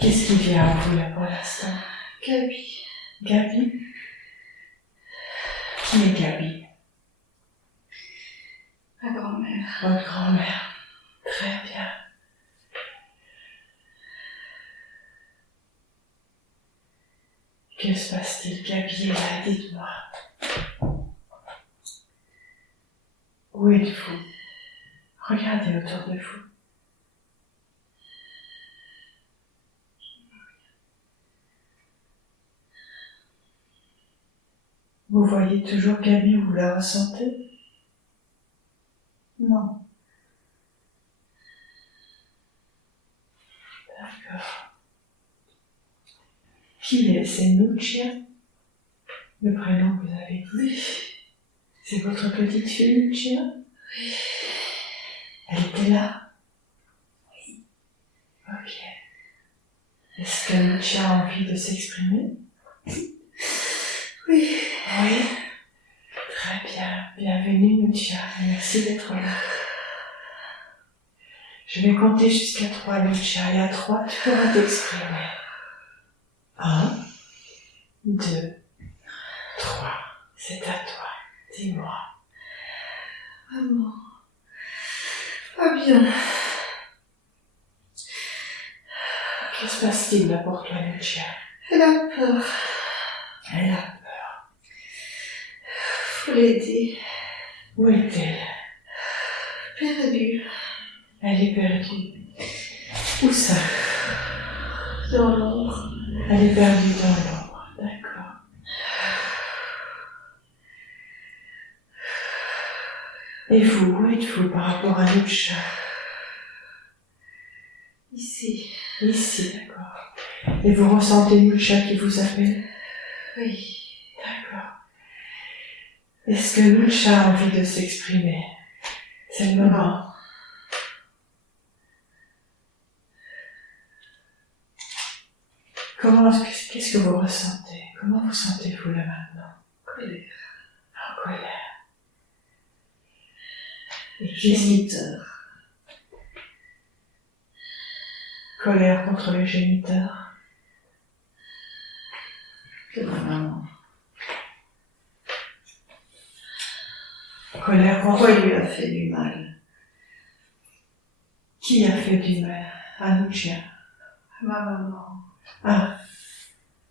Qu'est-ce qui vient à vous là pour l'instant? Gabi. Gabi? Qui est Gabi? Ma grand-mère. Votre grand-mère. Très bien. Que se passe-t-il? Gabi est là, dites-moi. Où êtes-vous? Regardez autour de vous. Vous voyez toujours Gabi, vous la ressentez? Non. D'accord. Qui est? C'est Nuccia? Le prénom que vous avez dit? Oui. C'est votre petite fille, Nuccia? Oui. Elle était là? Oui. Ok. Est-ce que Nuccia a envie de s'exprimer? Oui. Oui. Très bien. Bienvenue, Nuccia. Merci d'être là. Je vais compter jusqu'à 3, Nuccia. Et à 3, tu pourras t'exprimer. 1, 2, 3. C'est à toi. Dis-moi. Maman. Pas bien. Que se passe-t-il là pour toi, Nuccia? Elle a peur. Elle a... Faut l'aider. Où est-elle? Perdue. Elle est perdue. Où ça? Dans l'ombre. Elle est perdue dans l'ombre. D'accord. Et vous, où êtes-vous par rapport à Nuccia? Ici. Ici, d'accord. Et vous ressentez Nuccia qui vous appelle? Oui. D'accord. Est-ce que Nuccia a envie de s'exprimer? C'est le moment. Qu'est-ce que vous ressentez? Comment vous sentez-vous là maintenant? Colère. En colère. Et Géniteur. Colère contre le géniteur. De ma maman. Colère contre... Pourquoi il lui a fait du mal? Qui a fait du mal à Nuccia? Ma maman. Ah.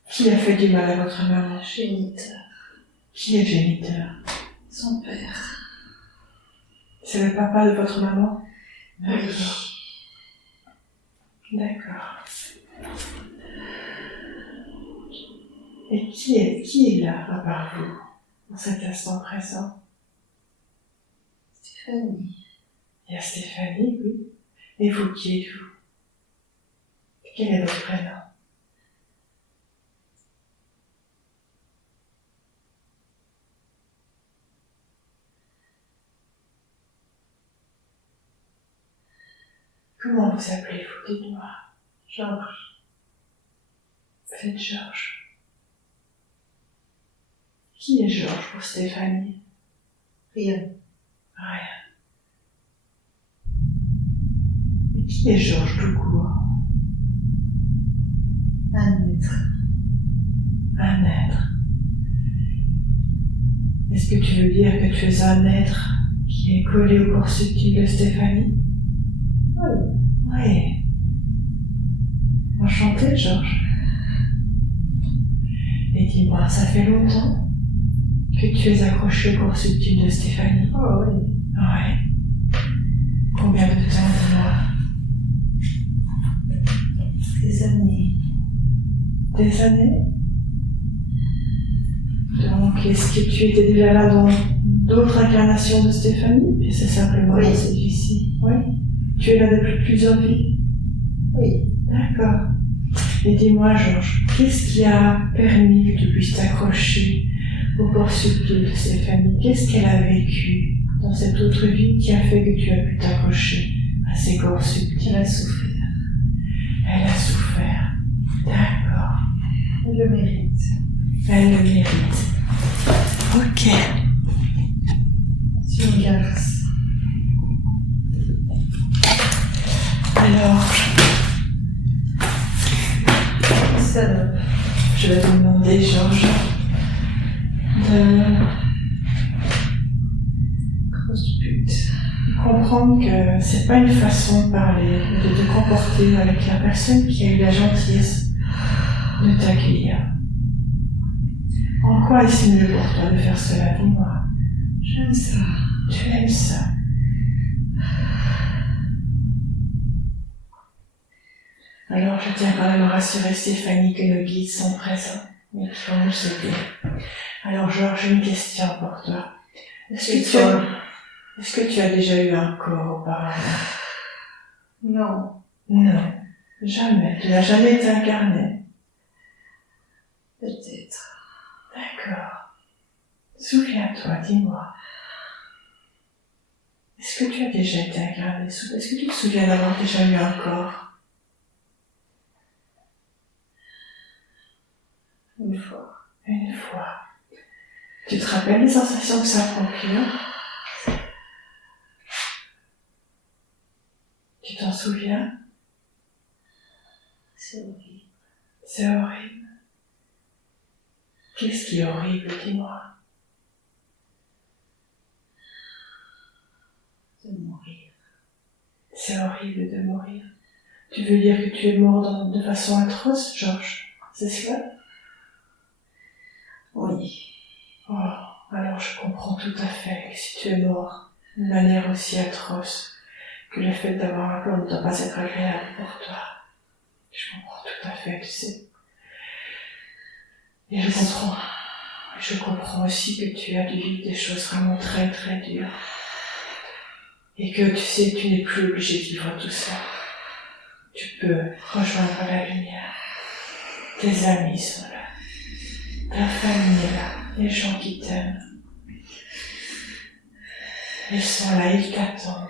Qui a fait du mal à votre maman? Géniteur. Qui est géniteur? Son père. C'est le papa de votre maman? Oui. D'accord. Et qui est là, à part vous, dans cet instant présent? Stéphanie. Il y a Stéphanie, oui. Et vous, qui êtes-vous? Quel est votre prénom? Comment vous appelez-vous? Dites-moi. Georges. Vous êtes Georges. Qui est Georges pour Stéphanie? Rien. Rien. Et qui est Georges tout court? Un être. Un être. Est-ce que tu veux dire que tu es un être qui est collé au corps subtil de Stéphanie? Oui. Oui. Enchantée, Georges. Et dis-moi, ça fait longtemps que tu es accroché au corps subtil de Stéphanie? Oh oui. Oui. Combien de temps, dis-moi? Des années. Des années? Donc, est-ce que tu étais déjà là dans d'autres incarnations de Stéphanie? Puis c'est simplement dans cette vie-ci. Oui. Tu es là depuis plusieurs vies? Oui. D'accord. Et dis-moi, Georges, qu'est-ce qui a permis que tu puisses t'accrocher au corps subtil de Stéphanie? Qu'est-ce qu'elle a vécu dans cette autre vie qui a fait que tu as pu t'accrocher à ces corps subtils? Elle a souffert. Elle a souffert. D'accord. Elle le mérite. Elle le mérite. Ok. C'est une garce. Alors, Salope. je vais te demander, Georges, de Grosse pute. comprendre que c'est pas une façon de parler, de te comporter avec la personne qui a eu la gentillesse de t'accueillir. En quoi est-ce mieux pour toi de faire cela, dis-moi? J'aime ça. Tu aimes ça? Alors je tiens quand même à rassurer Stéphanie que nos guides sont présents et qui vont nous aider. Alors Georges, j'ai une question pour toi. Est-ce que tu as déjà eu un corps auparavant? Non. Non, jamais. Tu n'as jamais été incarné. Peut-être. D'accord. Souviens-toi, dis-moi. Est-ce que tu as déjà été incarné? Est-ce que tu te souviens d'avoir déjà eu un corps? Une fois. Une fois. Tu te rappelles les sensations que ça procure? Tu t'en souviens? C'est horrible. C'est horrible. Qu'est-ce qui est horrible, dis-moi? De mourir. C'est horrible de mourir. Tu veux dire que tu es mort de façon atroce, Georges? C'est cela? Oui. Oh, alors je comprends tout à fait que si tu es mort d'une manière aussi atroce, que le fait d'avoir un corps ne doit pas être agréable pour toi. Je comprends tout à fait, tu sais. Et je comprends aussi que tu as dû vivre des choses vraiment très très dures. Et que tu sais que tu n'es plus obligé de vivre tout ça. Tu peux rejoindre la lumière. Tes amis sont là. Ta famille est là. Les gens qui t'aiment. Ils sont là, ils t'attendent.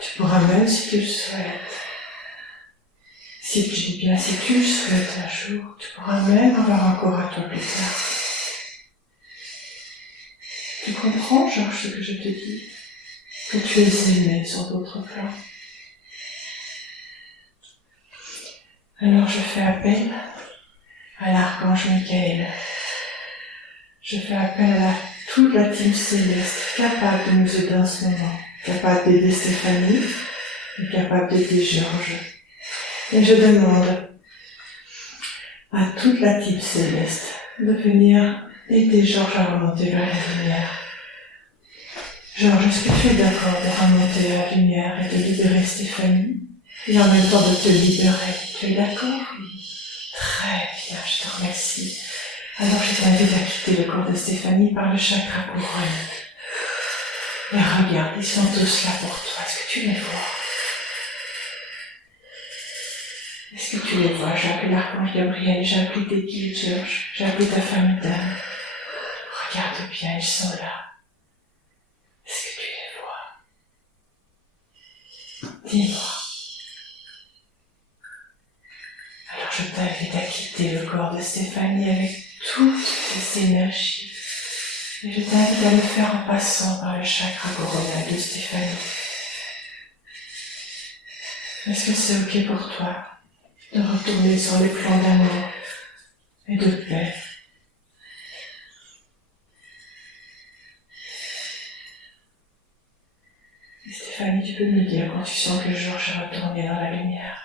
Tu pourras même, si tu le souhaites, si tu le souhaites un jour, tu pourras même avoir un corps à toi plus tard. Tu comprends, Georges, ce que je te dis? Que tu es aimé sur d'autres plans. Alors je fais appel à l'archange Michael. Je fais appel à toute la team céleste capable de nous aider en ce moment, capable d'aider Stéphanie et capable d'aider Georges. Et je demande à toute la team céleste de venir aider Georges à remonter vers la lumière. Georges, est-ce que tu es d'accord de remonter à la lumière et de libérer Stéphanie et en même temps de te libérer? Tu es d'accord? Oui. Très bien, je te remercie. Alors je t'invite à quitter le corps de Stéphanie par le chakra couronne. Et regarde, ils sont tous là pour toi. Est-ce que tu les vois? Est-ce que tu les vois? J'ai appelé l'archange Gabriel, j'ai appelé tes guides, Georges, j'ai appelé ta famille d'âme. Regarde bien, ils sont là. Est-ce que tu les vois? Dis-moi. Alors je t'invite à quitter le corps de Stéphanie avec toutes ces énergies. Et je t'invite à le faire en passant par le chakra coronal de Stéphanie. Est-ce que c'est ok pour toi de retourner sur les plans d'amour et de paix? Et Stéphanie, tu peux me dire quand tu sens que Georges est retourné dans la lumière.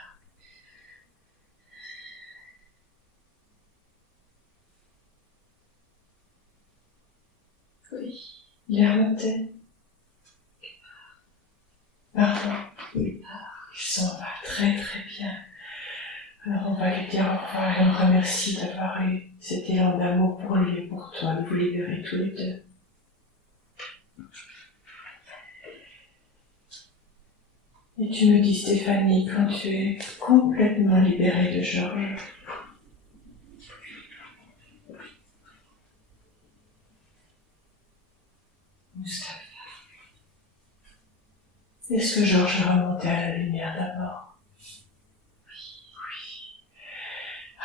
Oui. Il est remonté. Pardon. Oui. Il s'en va très très bien. Alors on va lui dire au revoir et on le remercie d'avoir eu cet élan d'amour pour lui et pour toi, de vous libérer tous les deux. Et tu me dis, Stéphanie, quand tu es complètement libérée de Georges, Mustapha. est-ce que Georges est remonté à la lumière d'abord? Oui.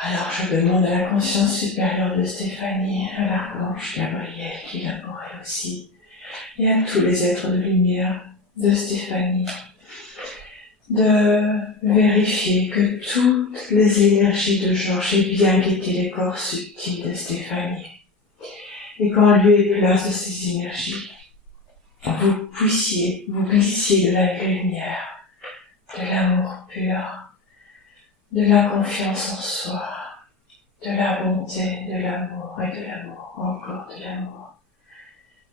Alors je demande à la conscience supérieure de Stéphanie, à l'archange Gabriel qui laborait aussi, et à tous les êtres de lumière de Stéphanie, de vérifier que toutes les énergies de Georges aient bien guetté les corps subtils de Stéphanie, et qu'en lieu et place de ces énergies, vous puissiez vous glisser de la lumière, de l'amour pur, de la confiance en soi, de la bonté, de l'amour et de l'amour, encore de l'amour.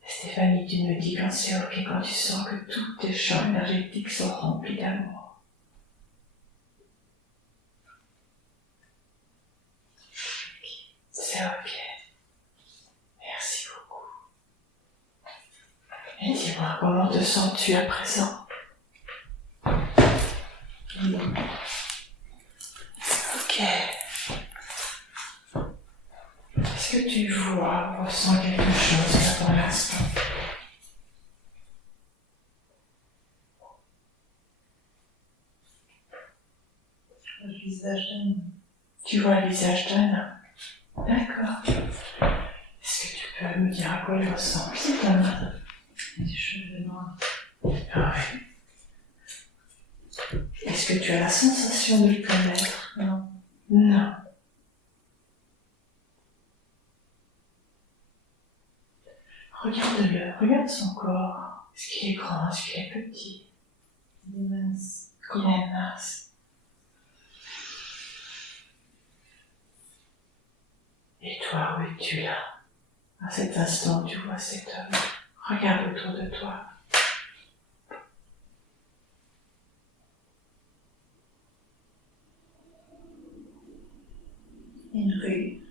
Stéphanie, tu me dis quand c'est ok, quand tu sens que tous tes champs énergétiques sont remplis d'amour. C'est ok. Merci beaucoup. Et dis-moi, comment te sens-tu à présent? Ok. Est-ce que tu vois ou ressens quelque chose là pour l'instant? Le visage d'Anne. Tu vois le visage d'Anne? D'accord. Est-ce que tu peux me dire à quoi il ressemble cet homme? Des cheveux noirs. Ah oui. Est-ce que tu as la sensation de le connaître? Non. Non. Regarde-le, regarde son corps. Est-ce qu'il est grand, est-ce qu'il est petit? Il est mince. Il est mince. Et toi, où es-tu là? À cet instant, tu vois cet homme. Regarde autour de toi. Une rue.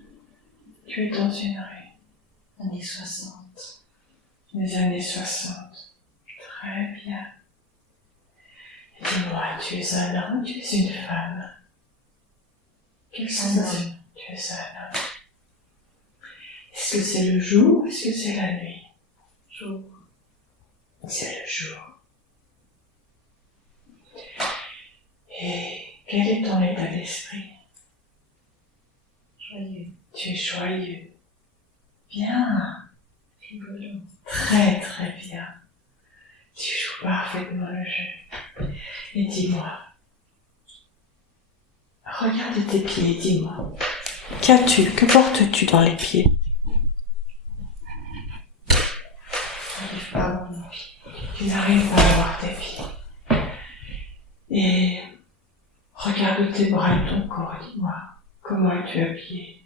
Tu es dans une rue. Années 60. Les années 60. Très bien. Et dis-moi, tu es un homme ou tu es une femme? Quelle sensation? Tu es un homme. Est-ce que c'est le jour ou est-ce que c'est la nuit? Jour. C'est le jour. Et quel est ton état d'esprit? Joyeux. Tu es joyeux. Bien. Rigolo. Très très bien. Tu joues parfaitement le jeu. Et dis-moi, regarde tes pieds, dis-moi. Qu'as-tu? Que portes-tu dans les pieds? J'arrive pas à voir mes pieds. Tu n'arrives pas à voir tes pieds. Et regarde tes bras et ton corps, dis-moi. Comment es-tu habillé?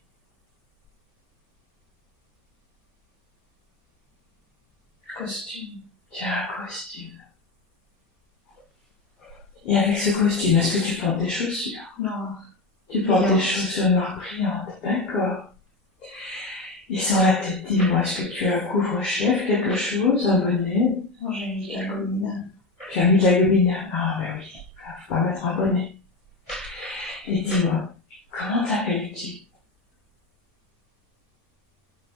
Costume. Tu as un costume. Et avec ce costume, est-ce que tu portes des chaussures? Noir. Tu portes des Brillantes. chaussures noires brillantes, d'accord. Et sur la tête, dis-moi, est-ce que tu as un couvre-chef, quelque chose, un bonnet? Non, j'ai mis de la gomina. Tu as mis de la gomina? Ah ben oui, faut pas mettre un bonnet. Et dis-moi, comment t'appelles-tu?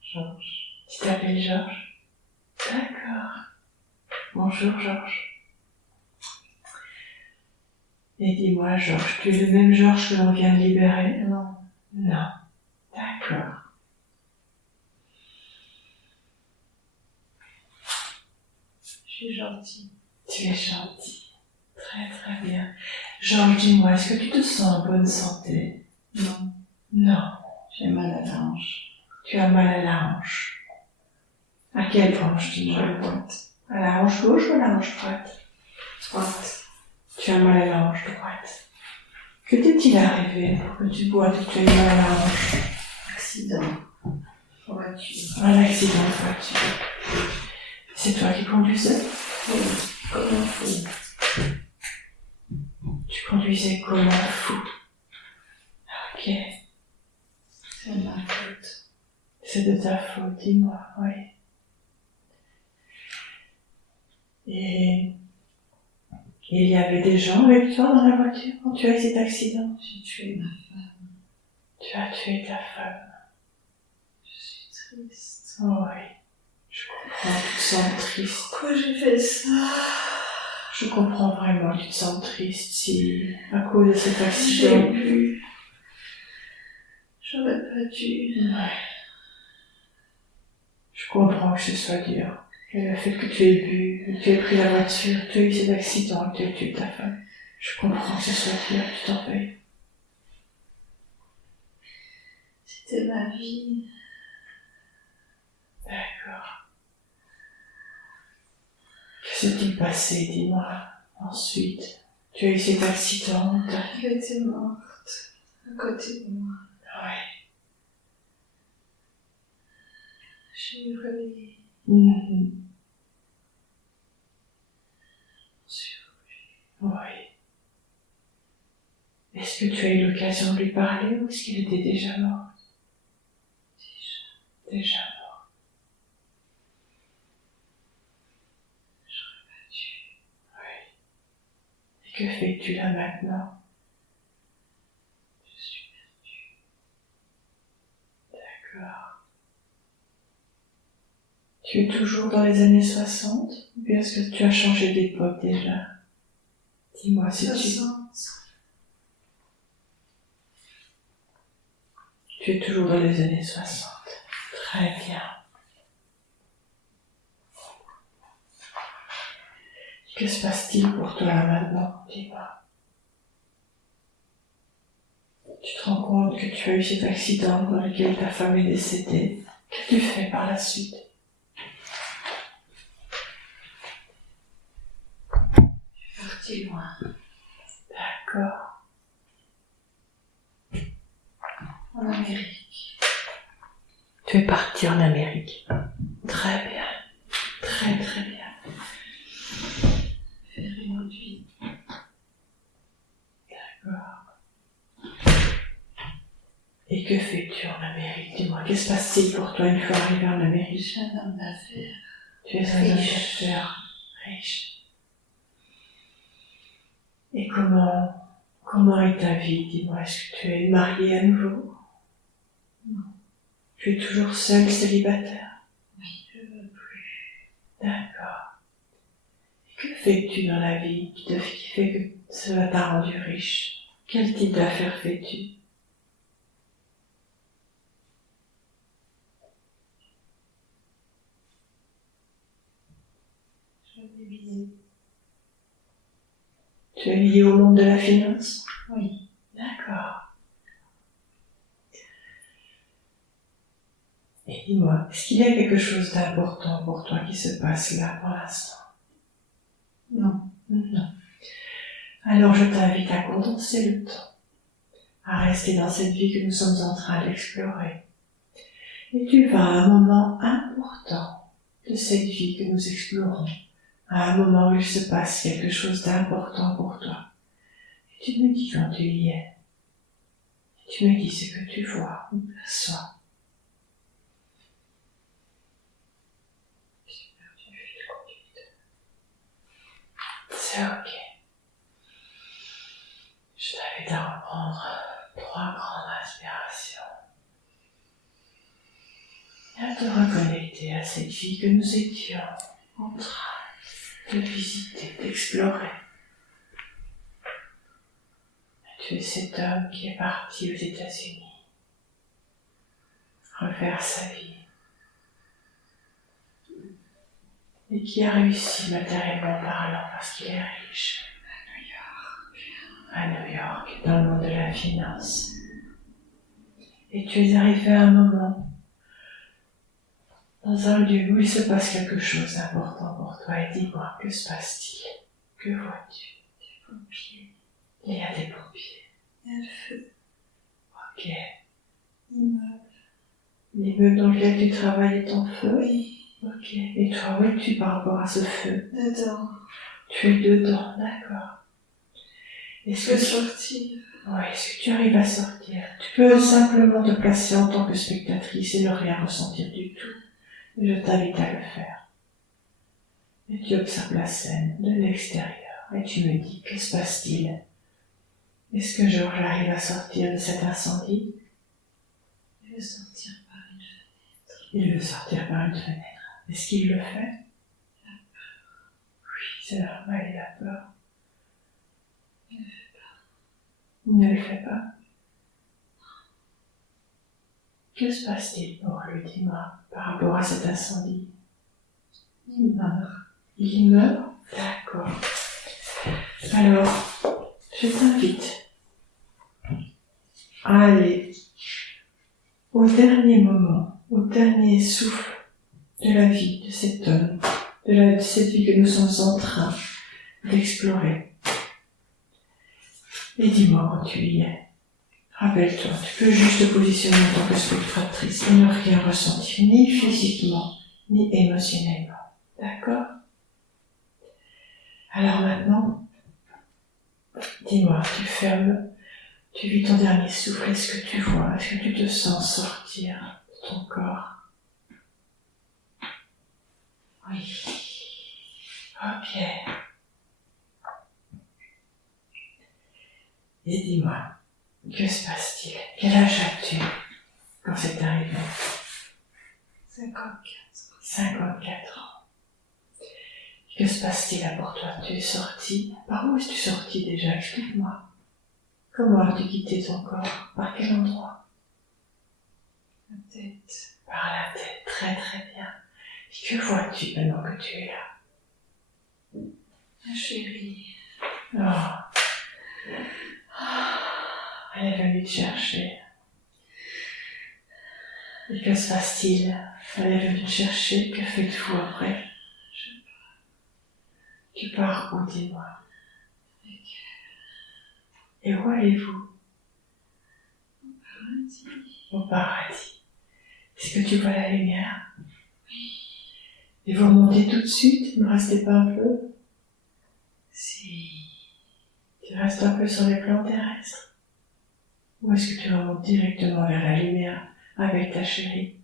Georges. Tu t'appelles Georges? D'accord. Bonjour Georges. Et dis-moi Georges, tu es le même Georges que l'on vient de libérer? Non. Non. D'accord. Je suis gentille. Tu es gentil. Très très bien. Georges, dis-moi, est-ce que tu te sens en bonne santé? Non. Non. J'ai mal à la hanche. Tu as mal à la hanche. À quelle hanche, dis-moi? À la hanche gauche ou à la hanche droite? Droite. Tu as mal à la hanche droite. Que t'est-il arrivé pour que tu boites et que tu aies mal à la hanche? Accident. Voiture. Un accident de voiture. C'est toi qui conduisais? Oui. Comme un fou. Tu conduisais comme un fou. Ok. C'est ma faute. C'est de ta faute, dis-moi, oui. Et il y avait des gens avec toi dans la voiture quand tu as eu cet accident? J'ai tué ma femme. Tu as tué ta femme. Je suis triste. Oh oui. Je comprends, tu te sens triste. Pourquoi j'ai fait ça? Je comprends vraiment, tu te sens triste si, à cause de cet accident, J'ai bu. J'aurais pas dû. Ouais. Je comprends que ce soit dur. Et le fait que tu aies bu, que tu aies pris la voiture, que tu aies eu cet accident, que tu aies tué ta femme. Je comprends que ce soit dur, tu t'en payes. C'était ma vie. D'accord. Que s'est-il passé, dis-moi. Ensuite, tu as eu cet accident, Elle était morte à côté de moi. Ouais. J'ai hurlé. Oui. Est-ce que tu as eu l'occasion de lui parler ou est-ce qu'il était déjà mort? Déjà mort. J'aurais pas dû. Oui. Et que fais-tu là maintenant? Je suis perdue. D'accord. Tu es toujours dans les années 60 ou bien est-ce que tu as changé d'époque déjà? Dis-moi si 60. tu es toujours dans les années 60. Très bien. Que se passe-t-il pour toi là maintenant? Dis-moi. Tu te rends compte que tu as eu cet accident dans lequel ta femme est décédée. Qu'as-tu fait par la suite? Je suis partie loin. D'accord. En Amérique. Tu es parti en Amérique. Très bien. Très très bien. Faire une autre vie. D'accord. Et que fais-tu en Amérique? Dis-moi, qu'est-ce qui se passe-t-il pour toi une fois arrivé en Je Amérique? suis un homme d'affaires. Tu es un homme Riche. d'affaires riche. Et comment est ta vie? Dis-moi, est-ce que tu es mariée à nouveau? Non. Tu es toujours seule, célibataire? Oui, je veux plus. D'accord. Et que fais-tu dans la vie qui fait que cela t'a rendu riche? Quel type d'affaires fais-tu? Je veux des billets. Tu es lié au monde de la finance? Oui. D'accord. Et dis-moi, est-ce qu'il y a quelque chose d'important pour toi qui se passe là pour l'instant? Non. Non. Alors je t'invite à condenser le temps, à rester dans cette vie que nous sommes en train d'explorer. Et tu vas à un moment important de cette vie que nous explorons, à un moment où il se passe quelque chose d'important pour toi. Et tu me dis quand tu y es. Et tu me dis ce que tu vois ou perçois. J'ai perdu le fil conducteur. C'est ok. Je t'invite à reprendre 3 grandes inspirations. Et à te reconnecter à cette vie que nous étions en train de visiter, d'explorer. Tu es cet homme qui est parti aux États-Unis refaire sa vie et qui a réussi matériellement parlant parce qu'il est riche à New York, dans le monde de la finance. Et tu es arrivé à un moment dans un lieu où il se passe quelque chose d'important pour toi. Et dis-moi, que se passe-t-il? Que vois-tu? Des pompiers. Il y a des pompiers. Il y a le feu. Ok. Immeuble. L'immeuble dans lequel tu travailles est en feu? Oui. Ok. Et toi, où es-tu par rapport à ce feu? Dedans. Tu es dedans, d'accord. Je peux sortir. Oui, est-ce que tu arrives à sortir? Tu peux simplement te placer en tant que spectatrice et ne rien ressentir du tout. Je t'invite à le faire. Et tu observes la scène de l'extérieur et tu me dis, que se passe-t-il? Est-ce que Georges arrive à sortir de cet incendie? Je veux sortir par une fenêtre. Il veut sortir par une fenêtre. Est-ce qu'il le fait? Il a peur. Oui, c'est normal, il a peur. Il ne le fait pas. Il ne le fait pas. Que se passe-t-il pour lui, dis-moi, par rapport à cet incendie? Il meurt. Il meurt? D'accord. Alors, je t'invite à aller au dernier moment, au dernier souffle de la vie de cet homme, de cette vie que nous sommes en train d'explorer. Et dis-moi quand tu y es. Rappelle-toi, tu peux juste te positionner en tant que spectatrice et ne rien ressentir, ni physiquement, ni émotionnellement. D'accord? Alors maintenant, dis-moi, tu vis ton dernier souffle, est-ce que tu vois, est-ce que tu te sens sortir de ton corps? Oui. Ok. Et dis-moi, que se passe-t-il? Quel âge as-tu quand c'est arrivé? 54. 54 ans. Que se passe-t-il là pour toi? Tu es sorti? Par où es-tu sorti déjà? Explique-moi. Comment as-tu quitté ton corps? Par quel endroit? La tête. Par la tête, très très bien. Et que vois-tu maintenant que tu es là? Ma chérie. Oh. Elle est venue te chercher. Et que se passe-t-il? Elle est venue te chercher, que faites-vous après? Je pars. Tu pars où, dis-moi? Avec Et où allez-vous? au paradis. Au paradis. Est-ce que tu vois la lumière? Oui. Et vous remontez tout de suite? Ne restez pas un peu? Si. Tu restes un peu sur les plans terrestres? Ou est-ce que tu remontes directement vers la lumière avec ta chérie?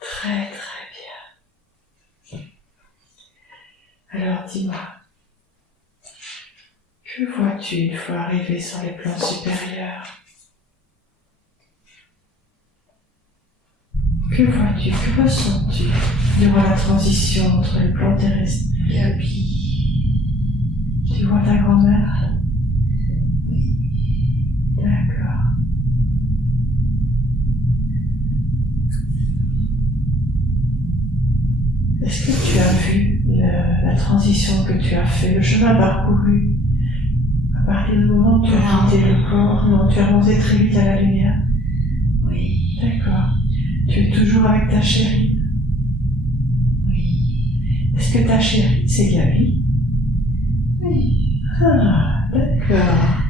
Très très bien. Alors dis-moi, que vois-tu une fois arrivé sur les plans supérieurs? Que vois-tu, que ressens-tu durant la transition entre les plans terrestres? Gabi. Tu vois ta grand-mère? Oui. D'accord. Est-ce que tu as vu la transition que tu as fait, le chemin parcouru à partir du moment où tu as quitté le corps? Non, tu as remonté très vite à la lumière. Oui. D'accord. Tu es toujours avec ta chérie? Oui. Est-ce que ta chérie, c'est Gabi? Oui. Ah, d'accord.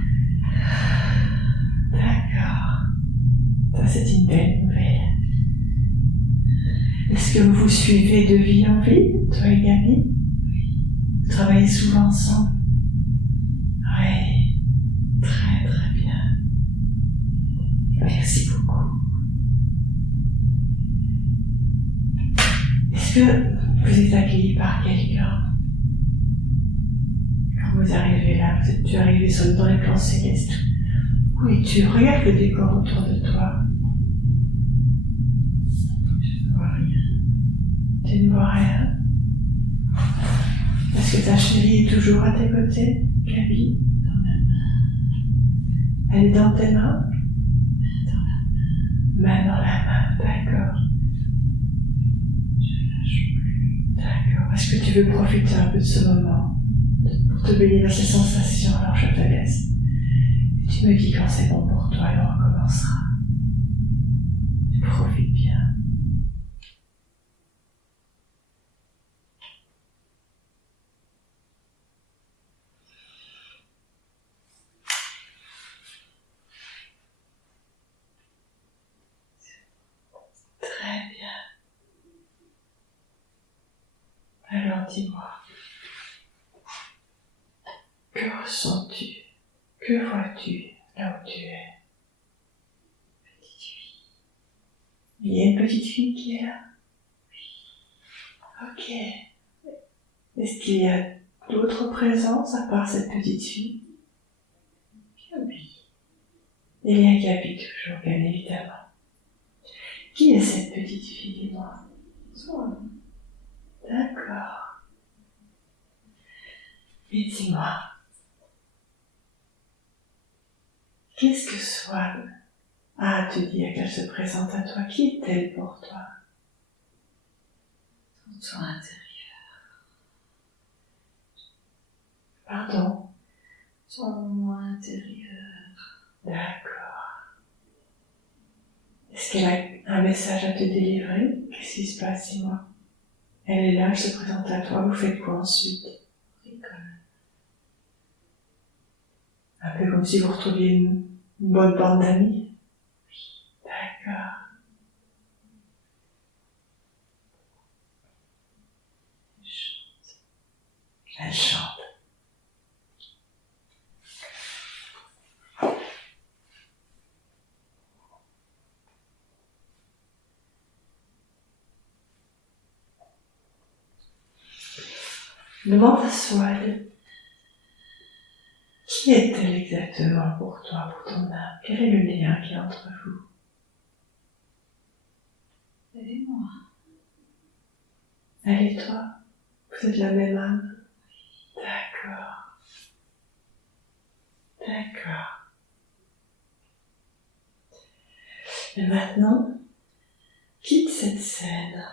D'accord. Ça, c'est une belle nouvelle. Est-ce que vous vous suivez de vie en vie, toi et Gabi? Vous travaillez souvent ensemble? Oui. Très très bien. Merci beaucoup. Est-ce que vous êtes accueilli par quelqu'un? Quand vous arrivez là, vous êtes arrivé dans les plans célestes. Oui, tu regardes le décor autour de toi. Je ne vois rien. Tu ne vois rien. Est-ce que ta chérie est toujours à tes côtés, Gabi? Dans ma main. Elle est dans tes mains? Dans la main. Main dans la main, d'accord. Je lâche plus. D'accord. Est-ce que tu veux profiter un peu de ce moment pour te baigner dans ces sensations? Alors je te laisse. Et tu me dis quand c'est bon pour toi et on recommencera. Tu profites bien. Très bien. Alors dis-moi, que ressens-tu? Que vois-tu là où tu es? Petite fille. Il y a une petite fille qui est là? Ok. Est-ce qu'il y a d'autres présences à part cette petite fille? Gabi. Il y a Gabi toujours, bien évidemment. Qui est cette petite fille, dis-moi? Toi. D'accord. Et dis-moi, qu'est-ce que Swan à te dire qu'elle se présente à toi. Qui est-elle pour toi? Ton toi intérieur. Pardon? Ton moi intérieur. D'accord. Est-ce qu'elle a un message à te délivrer? Qu'est-ce qui se passe, dis-moi? Elle est là, elle se présente à toi, vous faites quoi ensuite? Rigole. Un peu comme si vous retrouviez une bonne bande d'amis? D'accord. Elle chante. Demande à Swad, qui est-elle exactement pour toi, pour ton âme? Quel est le lien qui est entre vous? Elle et moi. Elle et toi? Vous êtes la même âme? D'accord. D'accord. Et maintenant, quitte cette scène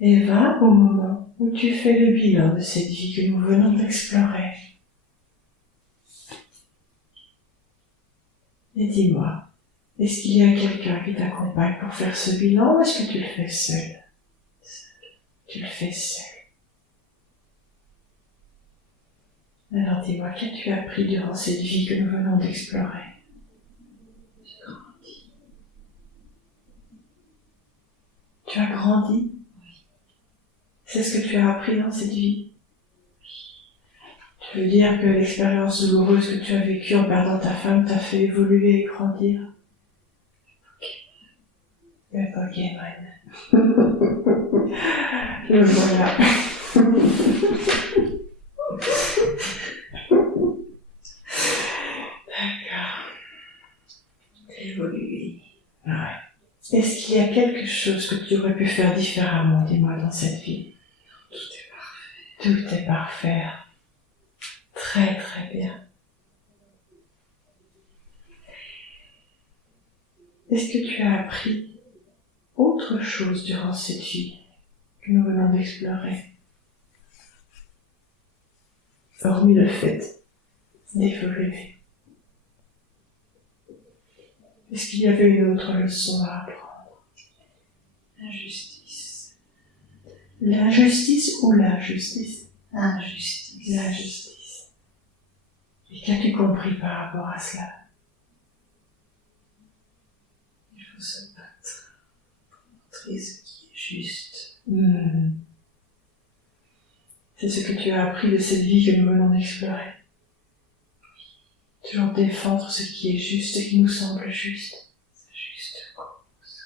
et va au moment où tu fais le bilan de cette vie que nous venons d'explorer. Et dis-moi, est-ce qu'il y a quelqu'un qui t'accompagne pour faire ce bilan ou est-ce que tu le fais seul? Tu le fais seul. Alors dis-moi, qu'as-tu appris durant cette vie que nous venons d'explorer? J'ai grandi. Tu as grandi? Oui. C'est ce que tu as appris dans cette vie? Tu veux dire que l'expérience douloureuse que tu as vécue en perdant ta femme t'a fait évoluer et grandir? Le Pokémon. Le voilà. D'accord. Évoluer. Ouais. Est-ce qu'il y a quelque chose que tu aurais pu faire différemment, dis-moi, dans cette vie? Tout est parfait. Tout est parfait. Très très bien. Est-ce que tu as appris autre chose durant cette vie que nous venons d'explorer? Hormis le fait d'évoluer. Est-ce qu'il y avait une autre leçon à apprendre? Injustice. L'injustice ou la justice? Injustice. La justice. Et qu'as-tu compris par rapport à cela? Il faut se battre pour montrer ce qui est juste. C'est ce que tu as appris de cette vie que nous venons d'explorer. Toujours défendre ce qui est juste, ce qui nous semble juste. Sa juste cause.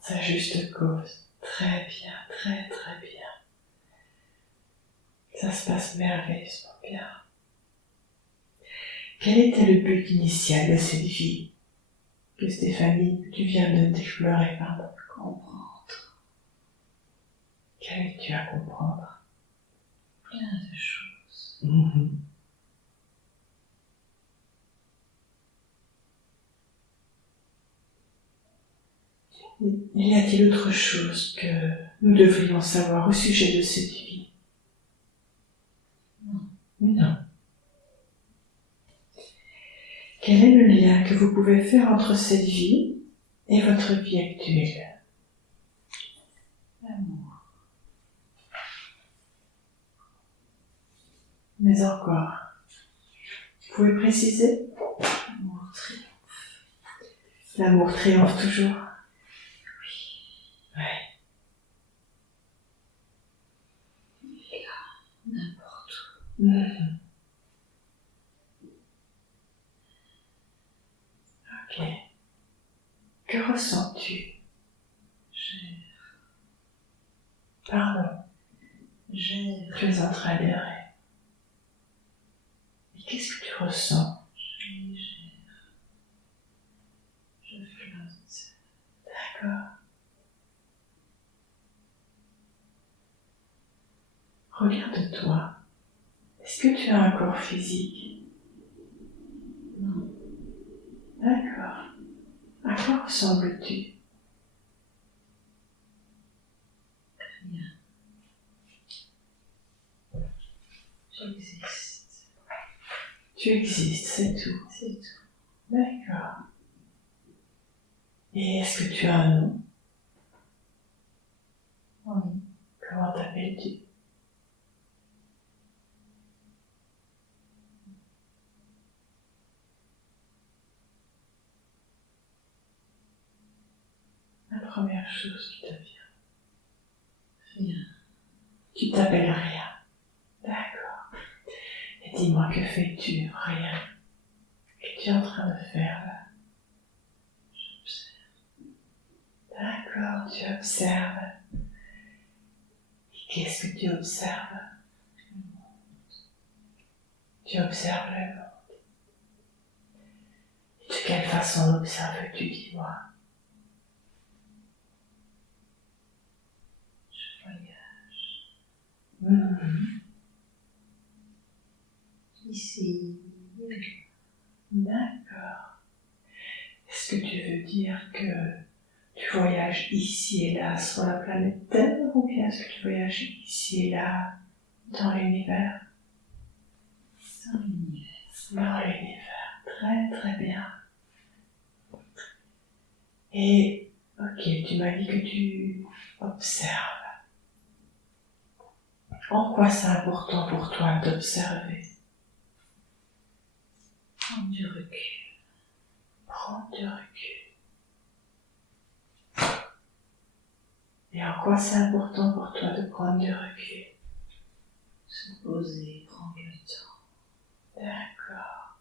Sa juste cause. Très bien, très très bien. Ça se passe merveilleusement bien. Quel était le but initial de cette vie que Stéphanie, que tu viens d'explorer, pardon? Comprendre. Qu'avais-tu à comprendre? Plein de choses. Y a-t-il autre chose que nous devrions savoir au sujet de cette vie? Non. Non. Quel est le lien que vous pouvez faire entre cette vie et votre vie actuelle? L'amour. Mais encore, vous pouvez préciser? L'amour triomphe. L'amour triomphe toujours? Ouais. Il est là, n'importe où. Ok. Que ressens-tu? Pardon, J'aime. tu es en train d'errer. Et qu'est-ce que tu ressens? Je flotte. D'accord. Regarde-toi. Est-ce que tu as un corps physique? Non. D'accord. À quoi ressembles-tu? Rien. J'existe. Tu existes, c'est tout. C'est tout. D'accord. Et est-ce que tu as un nom? Oui. Comment t'appelles-tu? La première chose qui te vient. Rien. Tu t'appelles rien. D'accord. Et dis-moi, que fais-tu? Rien. Qu'es-tu en train de faire là? J'observe. D'accord, tu observes. Et qu'est-ce que tu observes? Tu observes le monde. Et de quelle façon l'observes-tu, dis-moi? Je voyage. Ici. D'accord. Est-ce que tu veux dire que tu voyages ici et là sur la planète Terre, ou bien est-ce que tu voyages ici et là dans l'univers? Dans l'univers. Dans l'univers. Très très bien. Et, ok, tu m'as dit que tu observes. En quoi c'est important pour toi d'observer? Prendre du recul. Prendre du recul. Et en quoi c'est important pour toi de prendre du recul? Se poser, prendre le temps. D'accord.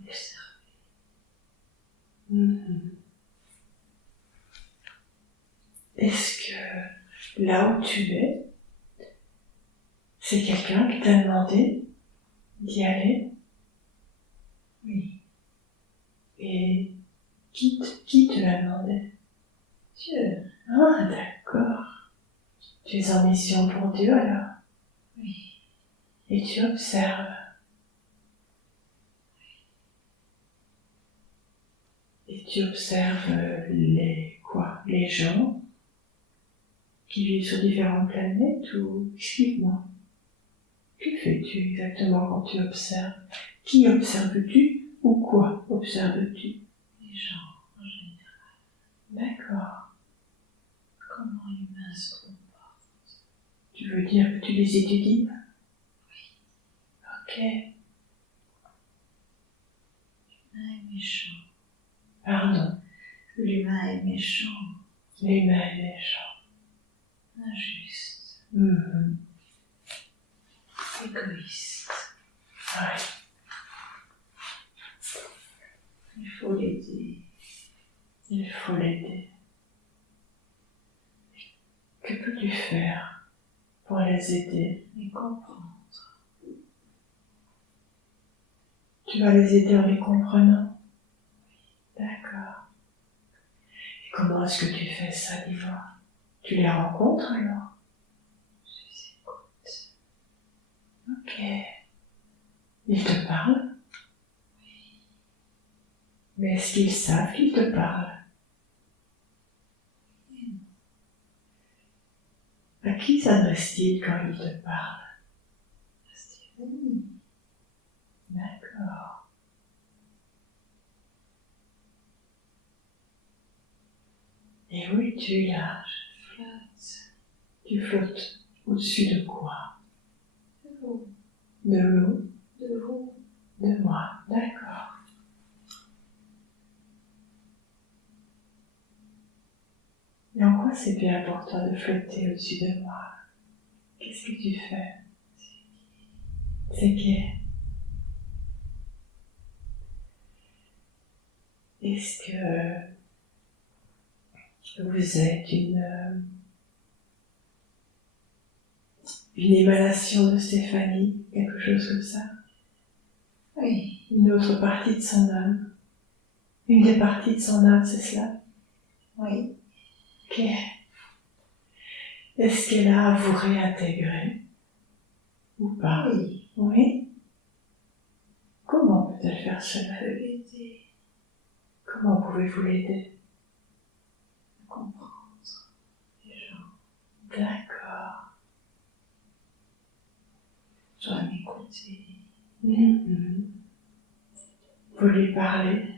Observer. Est-ce que là où tu es, c'est quelqu'un qui t'a demandé d'y aller? Oui. Et qui te l'a demandé? Dieu. Ah, d'accord. Tu es en mission pour Dieu alors? Oui. Et tu observes. Et tu observes les gens qui vivent sur différentes planètes, ou explique-moi. Que fais-tu exactement quand tu observes? Qui observes-tu ou quoi observes-tu? Les gens, en général. D'accord. Comment l'humain se comporte. Tu veux dire que tu les étudies? Oui. Ok. L'humain est méchant. Pardon. L'humain est méchant. L'humain est méchant. Injuste. Égoïste. Ouais. Il faut l'aider. Il faut l'aider. Que peux-tu faire pour les aider? Les comprendre. Tu vas les aider en les comprenant? D'accord. Et comment est-ce que tu fais ça, dis-moi? Tu les rencontres alors? Je les écoute. Ok. Ils te parlent? Oui. Mais est-ce qu'ils savent qu'ils te parlent? Et non. À qui s'adresse-t-il quand ils te parlent? Stéphanie. D'accord. Et où es-tu là? Je flotte. Tu flottes au-dessus de quoi? De vous. De l'eau? De vous. De moi? D'accord. Et en quoi c'est bien pour toi de flotter au-dessus de moi? Qu'est-ce que tu fais? C'est gai. Est-ce que vous êtes une émanation de Stéphanie, quelque chose comme ça? Oui. Une autre partie de son âme? Une des parties de son âme, c'est cela? Oui. Ok. Est-ce qu'elle a à vous réintégrer? Ou pas? Oui. Oui? Comment peut-elle faire Je cela? peux l'aider Comment pouvez-vous l'aider? à comprendre les gens. D'accord. Je dois m'écouter. Mhm. Vous lui parlez?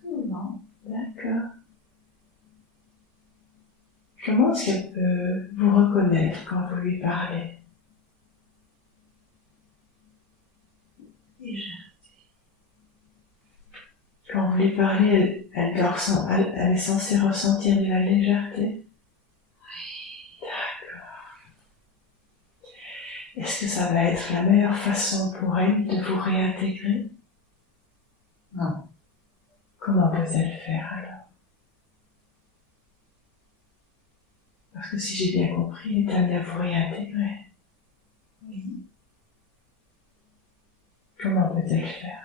Souvent. D'accord. Comment est-ce qu'elle peut vous reconnaître quand vous lui parlez? Légèreté. Quand vous lui parlez, elle est censée ressentir de la légèreté? Oui. D'accord. Est-ce que ça va être la meilleure façon pour elle de vous réintégrer? Non. Comment peut-elle faire alors? Parce que si j'ai bien compris, elle est amenée à vous réintégrer. Oui. Comment peut-elle faire?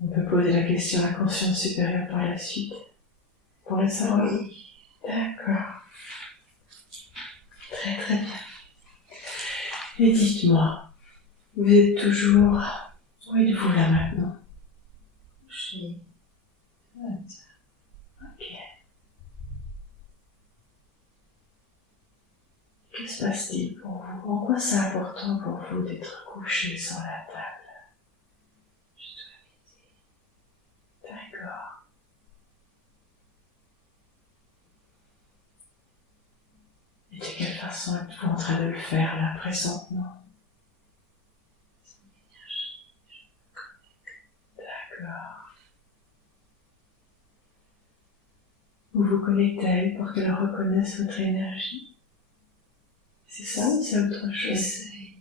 On peut poser la question à la conscience supérieure par la suite, pour le savoir. Oui. D'accord. Très très bien. Et dites-moi, vous êtes toujours... Où êtes-vous là maintenant? Couché. Ok. Que se passe-t-il pour vous? En quoi c'est important pour vous d'être couché sur la table? Je dois l'aider. D'accord. Et de quelle façon êtes-vous en train de le faire là, présentement? Son énergie. Je me connecte. D'accord. Vous vous connectez à elle pour qu'elle reconnaisse votre énergie? C'est ça ou c'est autre chose? J'essaye.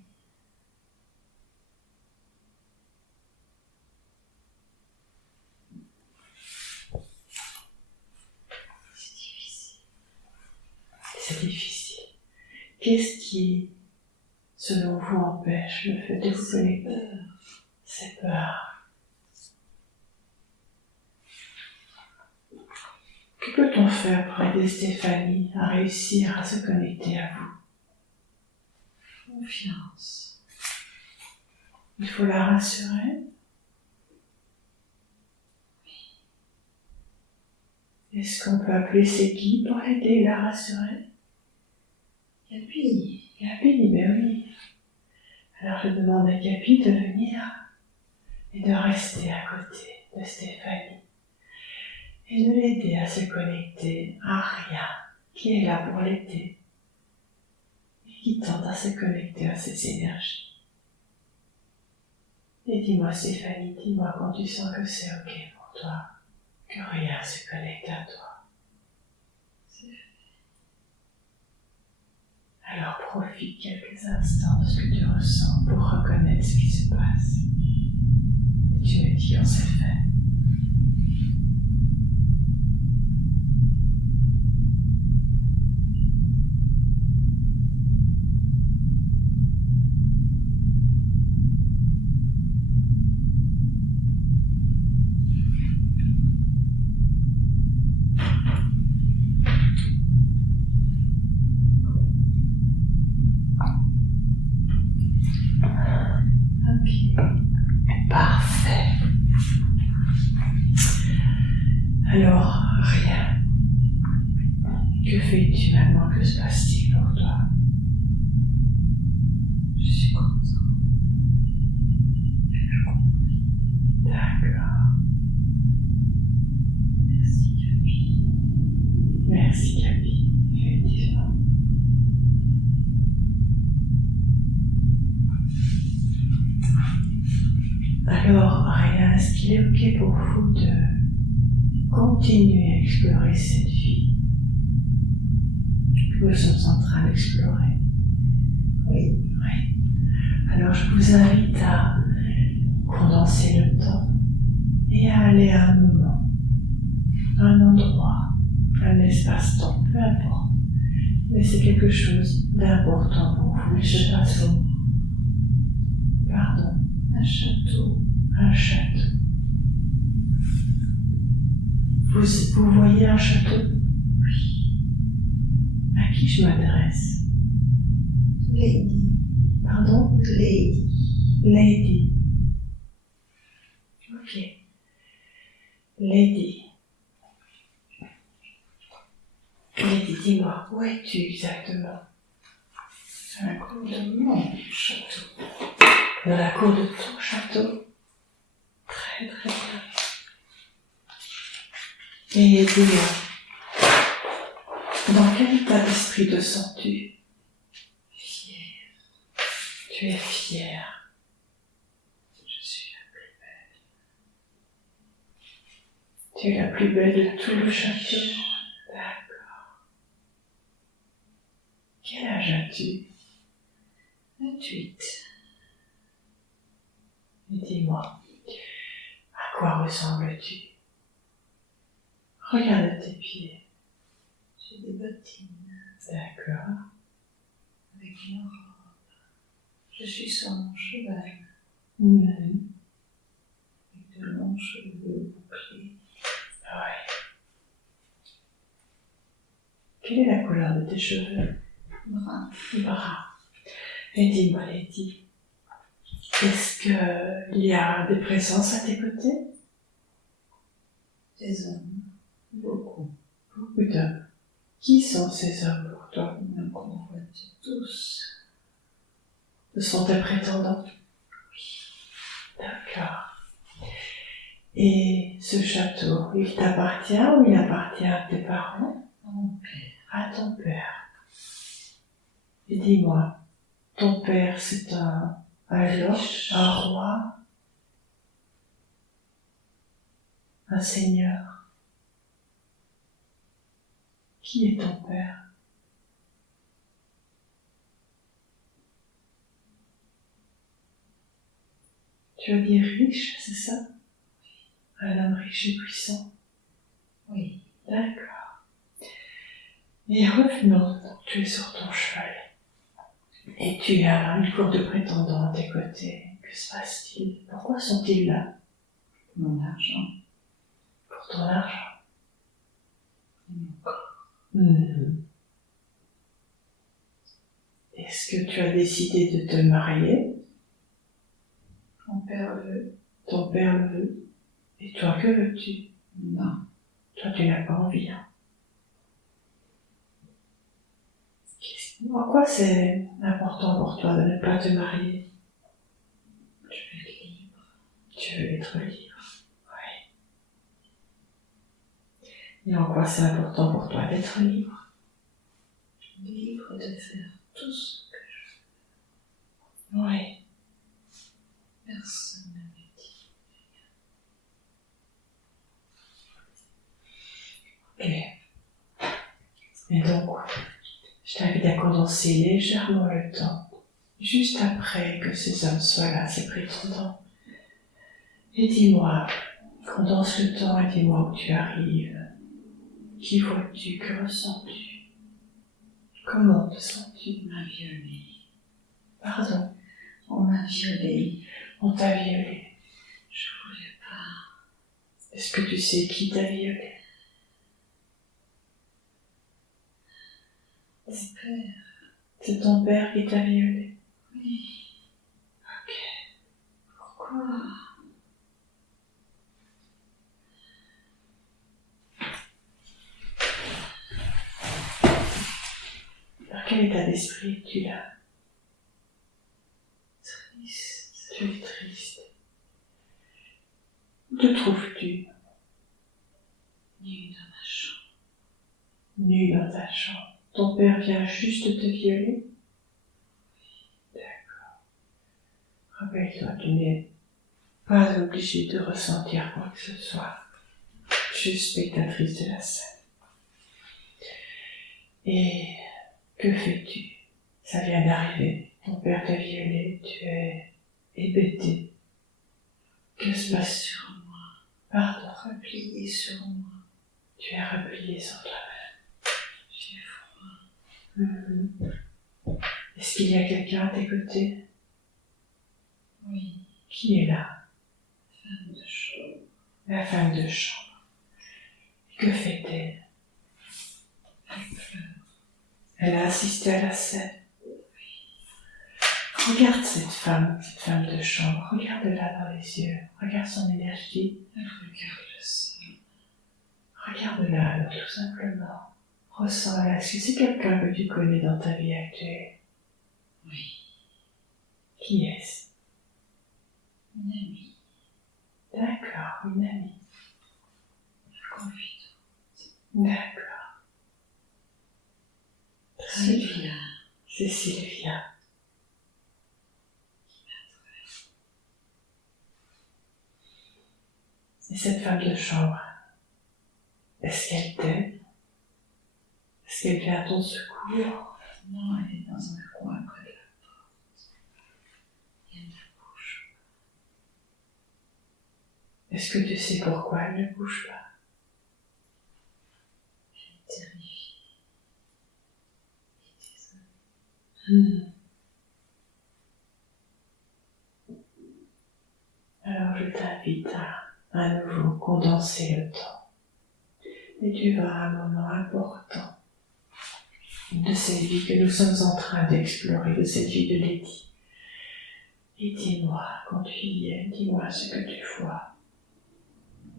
C'est difficile. C'est difficile. Qu'est-ce qui, selon vous, empêche le fait de vous connecter? C'est peur. Que peut-on faire pour aider Stéphanie à réussir à se connecter à vous? Confiance. Il faut la rassurer. Est-ce qu'on peut appeler ses guides pour l'aider et la rassurer? Gabi. Gabi, ben oui. Alors je demande à Gabi de venir et de rester à côté de Stéphanie et de l'aider à se connecter à rien qui est là pour l'aider et qui tente à se connecter à ses énergies. Et dis-moi Stéphanie, dis-moi quand tu sens que c'est ok pour toi, que rien se connecte à toi. C'est fait. Alors profite quelques instants de ce que tu ressens pour reconnaître ce qui se passe. Et tu me dis quand c'est fait. Ok. Parfait. Alors, rien. Que fais-tu maintenant? Que se passe-t-il pour toi? Je suis content. J'ai compris. D'accord. Merci Gabi. Merci Gabi, effectivement. Alors, rien, est-ce qu'il est ok pour vous de continuer à explorer cette vie que nous sommes en train d'explorer? Oui. Oui. Alors, je vous invite à condenser le temps et à aller à un moment, un endroit, un espace-temps, peu importe. Mais c'est quelque chose d'important pour vous. Je passe au... Pardon. Un château. Un château. Vous voyez un château? Oui. À qui je m'adresse? Lady. Pardon? Lady. Lady. Ok. Lady. Lady, dis-moi, où es-tu exactement? Dans la cour de mon château. Dans la cour de ton château? Très très bien. Et dis-moi, dans quel état d'esprit te sens-tu? Fière. Tu es fière. Je suis la plus belle. Tu es la plus belle de tout le château. D'accord. Quel âge as-tu? 28. Et dis-moi, à quoi ressembles-tu? Regarde tes pieds. J'ai des bottines D'accord. avec une robe. Je suis sur mon cheval Mhm. avec de longs cheveux bouclés. Ouais. Quelle est la couleur de tes cheveux? Brun. Brun. Et dis-moi, Lady, est-ce qu'il y a des présences à tes côtés? Des hommes. Beaucoup. Beaucoup d'hommes. Qui sont ces hommes pour toi? Ils me convoitent tous. Ce sont tes prétendants? D'accord. Et ce château, il t'appartient ou il appartient à tes parents? À mon père. À ton père. Et dis-moi, ton père c'est un lord, un roi, un seigneur? Qui est ton père? Tu as dit riche, c'est ça? Un homme riche et puissant? Oui. D'accord. Et revenons, tu es sur ton cheval. Et tu as une cour de prétendants à tes côtés. Que se passe-t-il? Pourquoi sont-ils là? Mon argent. Pour ton argent. Et mon corps. Mhm. Est-ce que tu as décidé de te marier? Mon père veut. Ton père le veut. Et toi, que veux-tu? Non. Toi, tu n'as pas envie. Hein. Pourquoi c'est important pour toi de ne pas te marier? Je veux être libre. Tu veux être libre. Oui. Et en quoi c'est important pour toi d'être libre? Libre de faire tout ce que je Oui. veux. Personne ne me dit. Ok. Et donc, je t'invite à condenser légèrement le temps, juste après que ces hommes soient là, ces prétendants. Et dis-moi, condense le temps et dis-moi où tu arrives. Qui vois-tu? Que ressens-tu? Comment te sens-tu? On m'a violée. Pardon, On m'a violée. on t'a violé. Je voulais pas. Est-ce que tu sais qui t'a violé? Mon père. C'est ton père qui t'a violé. Oui. Ok. Pourquoi? Dans quel état d'esprit es-tu là? Triste. Tu es triste. Où te trouves-tu? Nue dans ma chambre. Nu dans ta chambre. Ton père vient juste te violer? D'accord. Rappelle-toi, tu n'es pas obligée de ressentir quoi que ce soit. Juste spectatrice de la scène. Et que fais-tu? Ça vient d'arriver. Ton père t'a violé, tu es hébété. Que se passe sur moi? Pardon, Replié sur moi. tu es replié sur toi-même. J'ai froid. Est-ce qu'il y a quelqu'un à tes côtés? Oui. Qui est là? Femme de chambre. La femme de chambre. Que fait-elle? Elle a assisté à la scène. Regarde cette femme de chambre, regarde-la dans les yeux, regarde son énergie. Elle regarde le ciel. Regarde-la alors tout simplement. Ressens-la. Est-ce que c'est quelqu'un que tu connais dans ta vie actuelle? Oui. Qui est-ce? Une amie. D'accord, une amie. Confidente. D'accord. Très bien. Sylvia. C'est Sylvia. Et cette femme de chambre, est-ce qu'elle t'aide? Est-ce qu'elle vient à ton secours? Non, elle est dans un coin près de la porte. Et elle ne bouge pas. Est-ce que tu sais pourquoi elle ne bouge pas? Elle est terrifiée. Et désolée. Alors je t'invite à nouveau condenser le temps. Et tu vas à un moment important de cette vie que nous sommes en train d'explorer, de cette vie de Letty. Et dis-moi, quand tu y es, dis-moi ce que tu vois.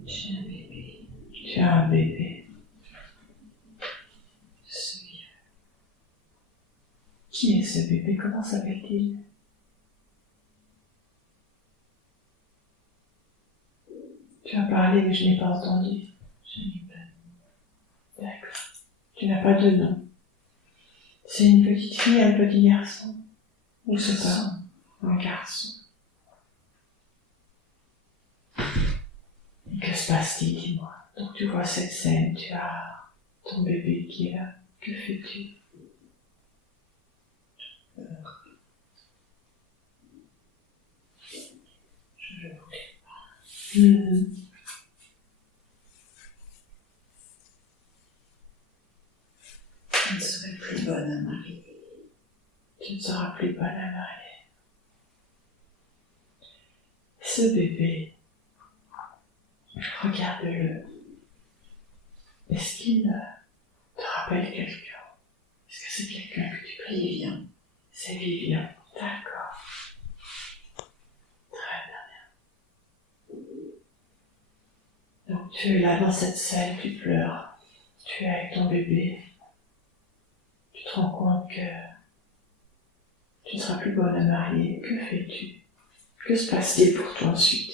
J'ai un bébé. Tu as un bébé. Sylvia. Qui est ce bébé? Comment s'appelle-t-il? Tu as parlé mais je n'ai pas entendu. Je n'ai pas de nom. D'accord. Tu n'as pas de nom. C'est une petite fille, un petit garçon? Ou c'est pas un garçon? Et que se passe-t-il, dis-moi? Donc tu vois cette scène, tu as ton bébé qui est là. Que fais-tu? Je le voulais. Je ne serai plus bonne à marier. Tu ne seras plus bonne à marier. Ce bébé, regarde-le. Est-ce qu'il te rappelle quelqu'un? Est-ce que c'est quelqu'un que tu connais? Vivien. C'est Vivien. D'accord. Très bien. Donc tu es là dans cette scène, tu pleures. Tu es avec ton bébé. Tu te rends compte que tu ne seras plus bonne à marier. Que fais-tu? Que se passe-t-il pour toi ensuite?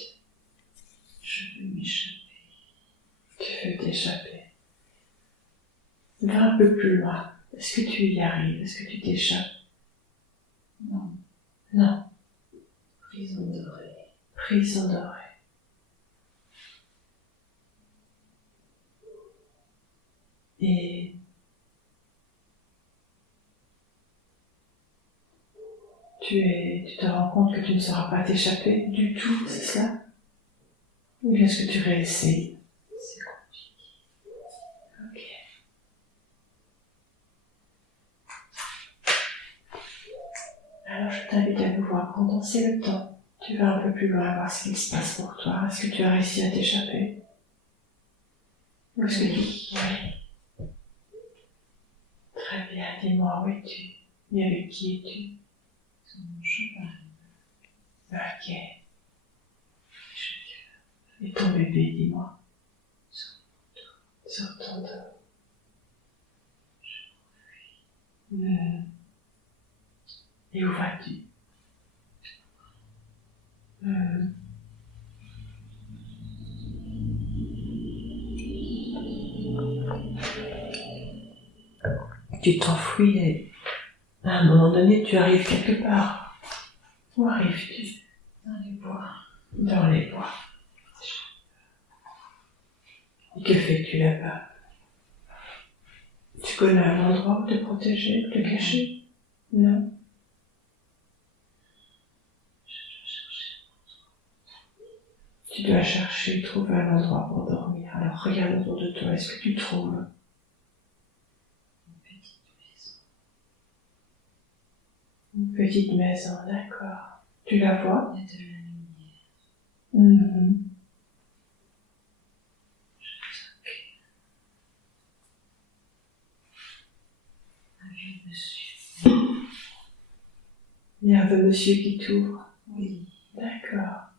Je veux m'échapper. Tu veux t'échapper. Va un peu plus loin. Est-ce que tu y arrives? Est-ce que tu t'échappes? Non. Non. Prison dorée. Prison dorée. Et tu te rends compte que tu ne sauras pas t'échapper du tout, c'est ça? Ou est-ce que tu réessayes? C'est compliqué. Ok. Alors je t'invite à nouveau à condenser le temps. Tu vas un peu plus loin, voir ce qu'il se passe pour toi. Est-ce que tu as réussi à t'échapper? Ou est-ce que tu... Oui. Très bien, dis-moi, où es-tu? Et avec qui es-tu? Sur mon cheval. Ok. Et ton bébé, dis-moi. Sur ton dos. Et où vas-tu? Tu t'enfuis et à un moment donné, tu arrives quelque part. Où arrives-tu? Dans les bois. Dans les bois. Et que fais-tu là-bas? Tu connais un endroit où te protéger, où te cacher? Non. Tu dois chercher, trouver un endroit pour dormir. Alors regarde autour de toi, est-ce que tu trouves? Une petite maison, d'accord. Tu la vois? Il y a de la lumière. monsieur. Il y a un peu monsieur qui t'ouvre. Oui, D'accord.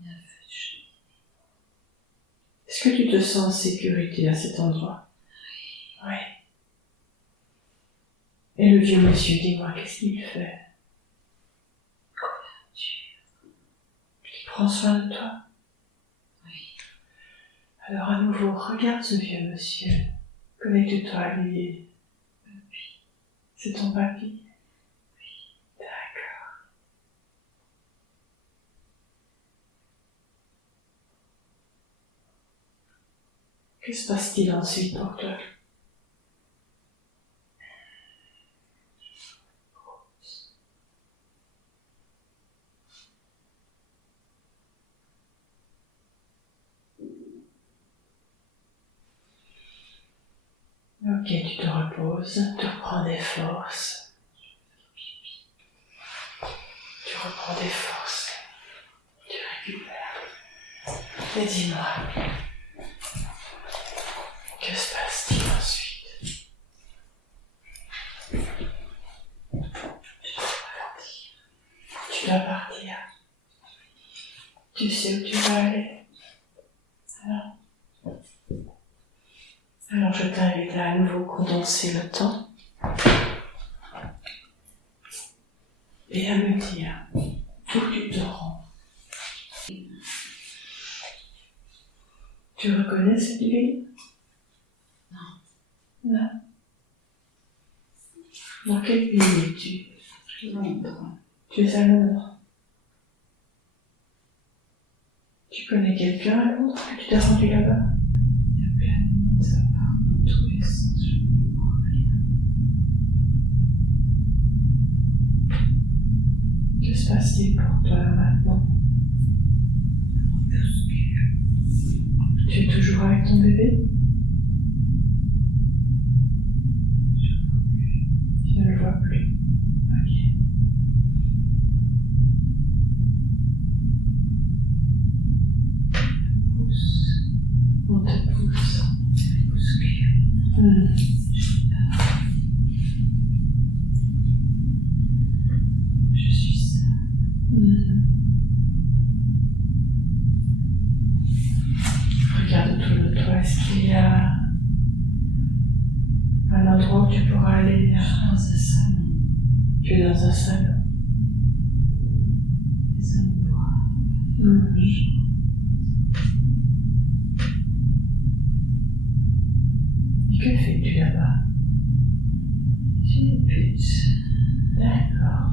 il y a un feu de cheminée. Est-ce que tu te sens en sécurité à cet endroit? Oui. Et le vieux monsieur, dis-moi, qu'est-ce qu'il fait? Il prend soin de toi? Oui. Alors à nouveau, regarde ce vieux monsieur. Connecte-toi à lui. C'est ton papy? Oui. D'accord. Que se passe-t-il ensuite pour toi? Ok, tu te reposes, tu reprends des forces. Tu reprends des forces. Tu récupères. Et dis-moi, que se passe-t-il ensuite? Tu dois partir. Tu sais où tu vas aller. Alors je t'invite à nouveau condenser le temps et à me dire où tu te rends. Tu reconnais cette ville? Non. Dans quel pays es-tu? Londres. Tu es à Londres. Tu connais quelqu'un à Londres que tu t'es rendu là-bas? Il y a plein de monde, ça part dans tous les sens, je ne comprends rien. Que se passe-t-il pour toi maintenant? Tu es toujours avec ton bébé? Tu ne le vois plus. Ok. On te pousse. Je suis seule. Regarde autour de toi, est-ce qu'il y a un endroit où tu pourras aller? Dans un salon. Tu es dans un salon. Les hommes boivent. Et que fais-tu là-bas? Tu es pute. D'accord.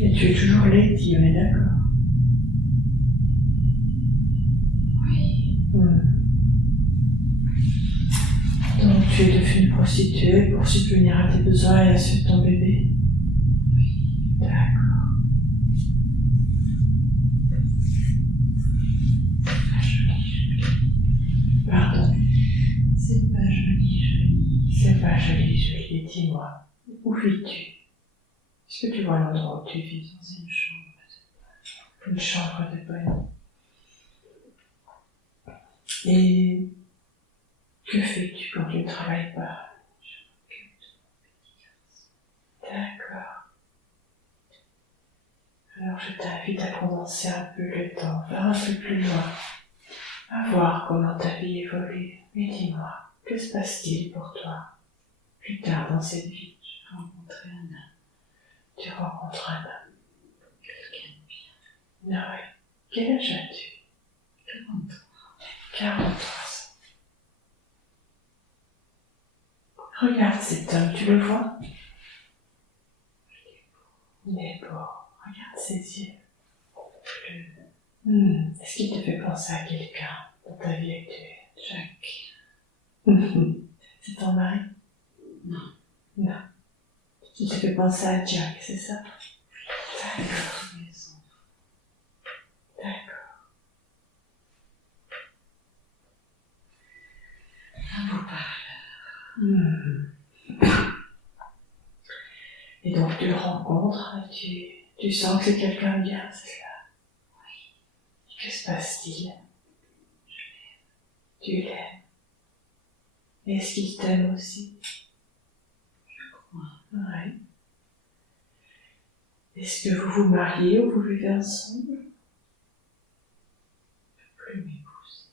Et tu es toujours Lady, on est d'accord? Oui. Donc tu es devenue prostituée pour subvenir à tes besoins et à ceux de ton bébé? Oui. D'accord. Pardon? C'est pas joli. C'est pas joli, dis-moi. Où vis-tu? Est-ce que tu vois l'endroit où tu vis? Dans une chambre. Une chambre de bonne. Et que fais-tu quand tu ne travailles pas? Je m'occupe de mon petit garçon. D'accord. Alors je t'invite à condenser un peu le temps, vers un peu plus loin, à voir comment ta vie évolue. Mais dis-moi, que se passe-t-il pour toi plus tard dans cette vie? J'ai rencontré un homme. Tu rencontres un homme. Quelqu'un de bien. Ah oui. Quel âge as-tu? 43. 43 ans. Regarde cet homme, tu le vois? Il est beau. Regarde ses yeux. Est-ce qu'il te fait penser à quelqu'un dans ta vie actuelle? Jack. C'est ton mari? Non. Non. Il te fait penser à Jack, c'est ça? D'accord. Mes enfants. D'accord. Un beau parleur. Et donc tu le rencontres, et tu sens que c'est quelqu'un de bien, c'est ça? Oui. Que se passe-t-il? Je l'aime. Tu l'aimes. Est-ce qu'il t'aime aussi? Je crois. Oui. Est-ce que vous vous mariez ou vous vivez ensemble? Plus m'épouser.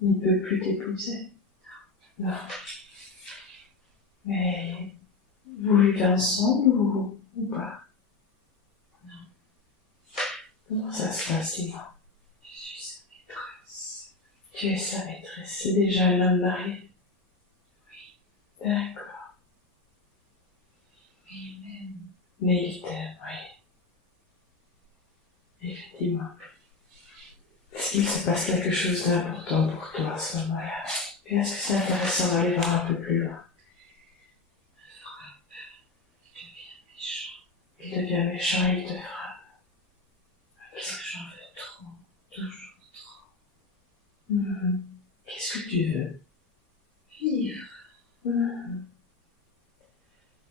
Il ne peut plus t'épouser? Non. Mais vous vivez ensemble ou pas? Non. Comment ça se passe, dis-moi? Je suis sa maîtresse. Tu es sa maîtresse, c'est déjà un homme marié? Oui. D'accord. Mais il m'aime. Mais il t'aime, oui. Effectivement. Est-ce qu'il se passe quelque chose d'important pour toi à ce moment-là? Et est-ce que c'est intéressant d'aller voir un peu plus loin? Il devient méchant. Il devient méchant et il te frappe. Parce que j'en veux trop. Toujours trop. Qu'est-ce que tu veux? Vivre.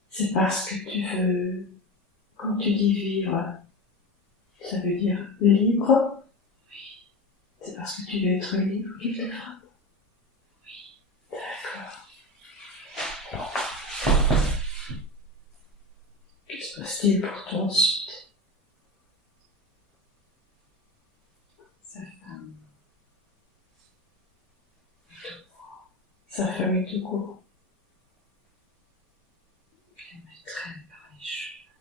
C'est parce que tu veux, quand tu dis vivre, ça veut dire libre? Oui. C'est parce que tu veux être libre qu'il te frappe? Oui. D'accord. Que se passe-t-il pour toi ensuite? Sa femme. Sa famille tout court. Elle me traîne par les cheveux.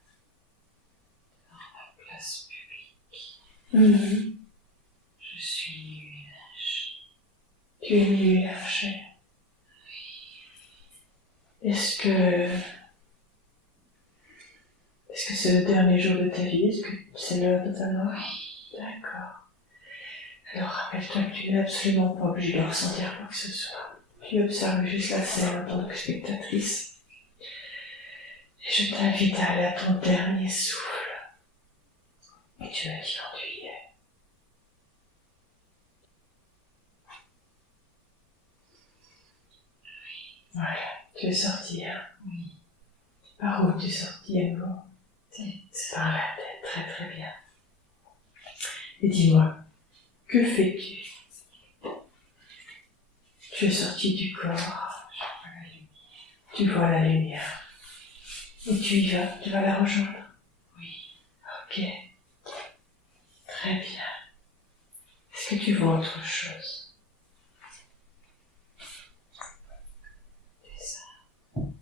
Dans la place publique. Je suis nue et lâche. Tu es nu et lâché. Est-ce que c'est le dernier jour de ta vie? Est-ce que c'est l'heure de ta mort? Oui. D'accord. Alors rappelle-toi que tu n'es absolument pas obligé de ressentir quoi que ce soit. Tu observes juste la scène en tant que spectatrice. Et je t'invite à aller à ton dernier souffle. Et tu me dis quand tu y es. Voilà, tu es sorti, hein? Oui. Par où tu es sorti, à nouveau? Tête. Par la tête, très très bien. Et dis-moi, que fais-tu? Tu es sorti du corps. Je vois la lumière. Tu vois la lumière. Et tu y vas, tu vas la rejoindre. Oui. Ok. Très bien. Est-ce que tu vois autre chose? Des arbres.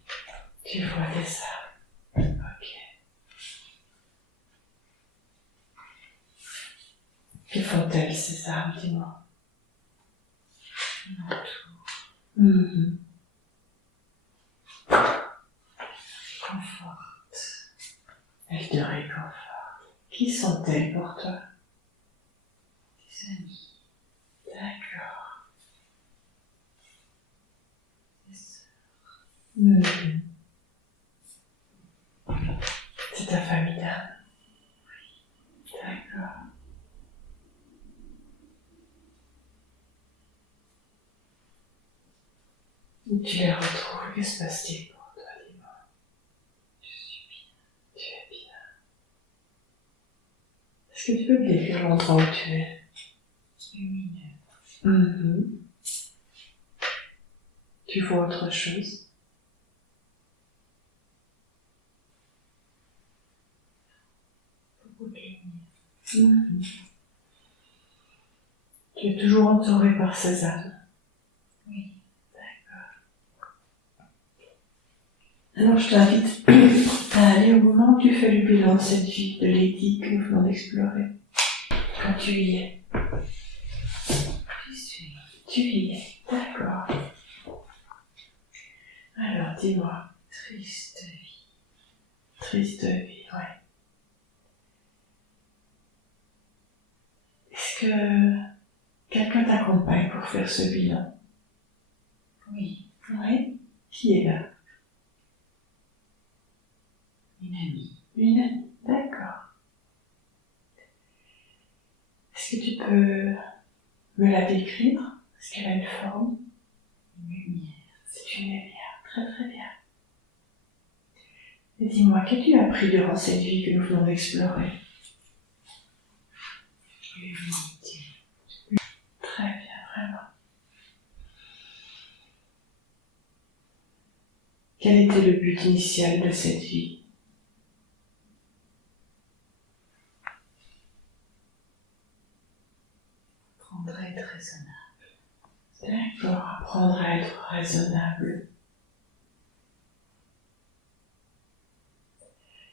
Tu vois des arbres. Ok. Que font-elles ces arbres, dis-moi? M'entoure. Conforte. Elles te réconfortent. Qui sont-elles pour toi? Des amis. D'accord. Des sœurs. C'est ta famille d'âme? D'accord. Où tu les retrouves? Que se passe-t-il pour toi, dis-moi? Je suis bien. Tu es bien. Est-ce que tu peux me décrire l'endroit où tu es? Lumineux. Tu vois autre chose? Beaucoup de lumière. Tu es toujours entouré par ces âmes. Oui. Alors je t'invite à aller au moment où tu fais le bilan de cette vie de Lady que nous venons d'explorer. Quand tu y es. J'y suis. Tu y es. D'accord. Alors dis-moi. Triste vie. Triste vie, ouais. Est-ce que quelqu'un t'accompagne pour faire ce bilan? Oui. Oui. Qui est là? Une amie. Une amie. D'accord. Est-ce que tu peux me la décrire? Est-ce qu'elle a une forme? Une lumière. C'est une lumière. Très très bien. Et dis-moi, qu'as-tu appris durant cette vie que nous venons d'explorer? L'unité. Très bien, vraiment. Quel était le but initial de cette vie? Apprendre à être raisonnable. D'accord, apprendre à être raisonnable.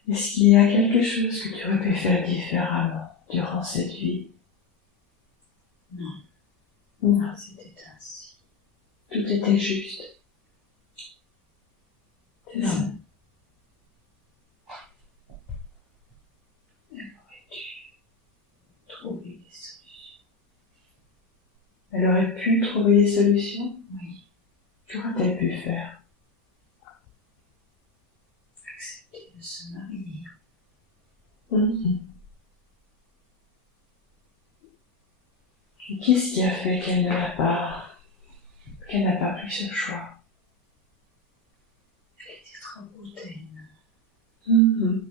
Est-ce qu'il y a quelque chose que tu aurais pu faire différemment durant cette vie? Non. Non, C'était ainsi. tout était juste. C'est ça. Non. Elle aurait dû trouver des solutions. Elle aurait pu trouver des solutions? Oui. Qu'aurait-elle pu faire? Accepter de se marier. Qu'est-ce qui a fait qu'elle n'a pas pris ce choix? Elle était trop hautaine. Mm-hmm.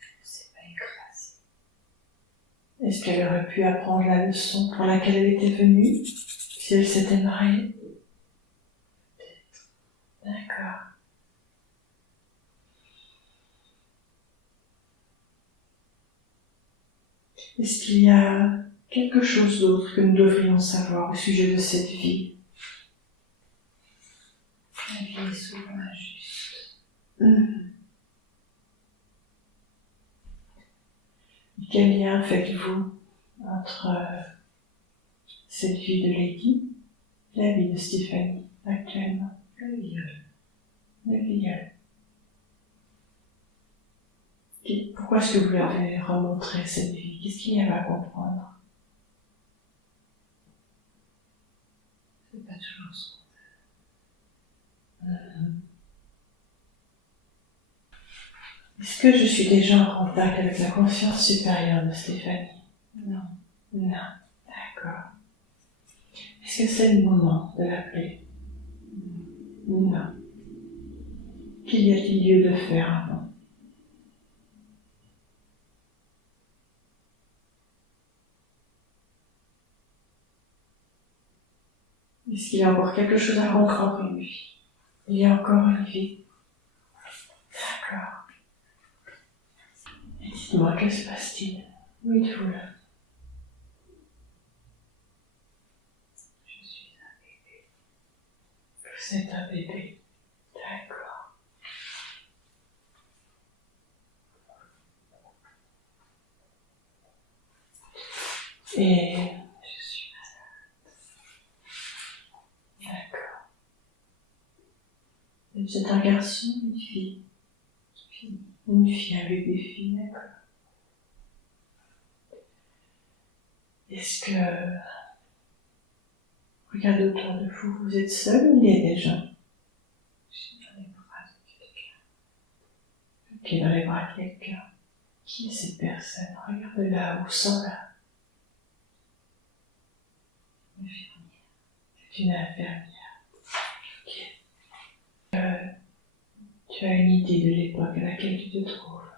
Elle ne s'est pas écrasée. Est-ce qu'elle aurait pu apprendre la leçon pour laquelle elle était venue, si elle s'était mariée? Peut-être. D'accord. Est-ce qu'il y a quelque chose d'autre que nous devrions savoir au sujet de cette vie? La vie est souvent injuste. Quel lien faites-vous entre cette vie de Lady et la vie de Stéphanie actuellement? Le viol. Le viol. Pourquoi est-ce que vous lui avez remontré cette vie? Qu'est-ce qu'il y avait à comprendre? C'est pas toujours ce qu'on Est-ce que je suis déjà en contact avec la conscience supérieure de Stéphanie? Non. Non. D'accord. Est-ce que c'est le moment de l'appeler? Non. Qu'y a-t-il lieu de faire avant? Est-ce qu'il y a encore quelque chose à comprendre? Une vie. Il y a encore une vie. D'accord. Et dites-moi, que se passe-t-il? Où êtes-vous là? Je suis un bébé. Vous êtes un bébé. D'accord. Et Je suis malade. d'accord. Et vous êtes un garçon ou une fille? Fille. Une fille, un bébé fille, d'accord. Est-ce que... Regardez autour de vous, vous êtes seul ou il y a des gens? Je suis dans les bras de quelqu'un. Qui est dans les bras de quelqu'un? Qui est cette personne? Regarde là ou sens là. Une infirmière. C'est une infirmière. Ok. Tu as une idée de l'époque à laquelle tu te trouves?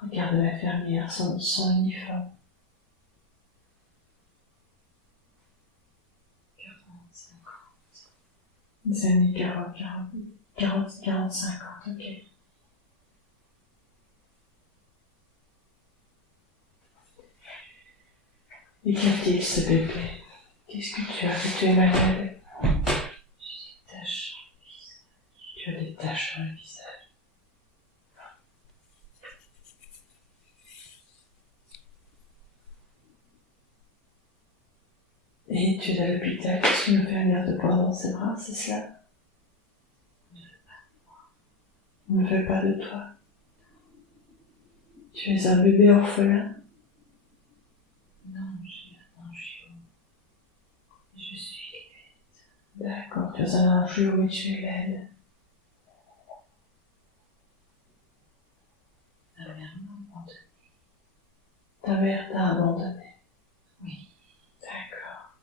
Regarde l'infirmière, son uniforme. 40-50. Les années 40-50, ok. Et qu'a-t-il ce bébé? Qu'est-ce que tu as? Que tu es malade? J'ai des taches sur le visage. Tu as des taches sur le visage. Et tu es à l'hôpital, parce qu'une infirmière te porte dans ses bras, c'est cela? On ne veut pas de toi. Tu es un bébé orphelin? Non, j'ai un angiome. Je suis laide. D'accord, tu as un angiome mais tu es laide. Ma mère m'a abandonnée. Ta mère t'a abandonné. Oui. D'accord.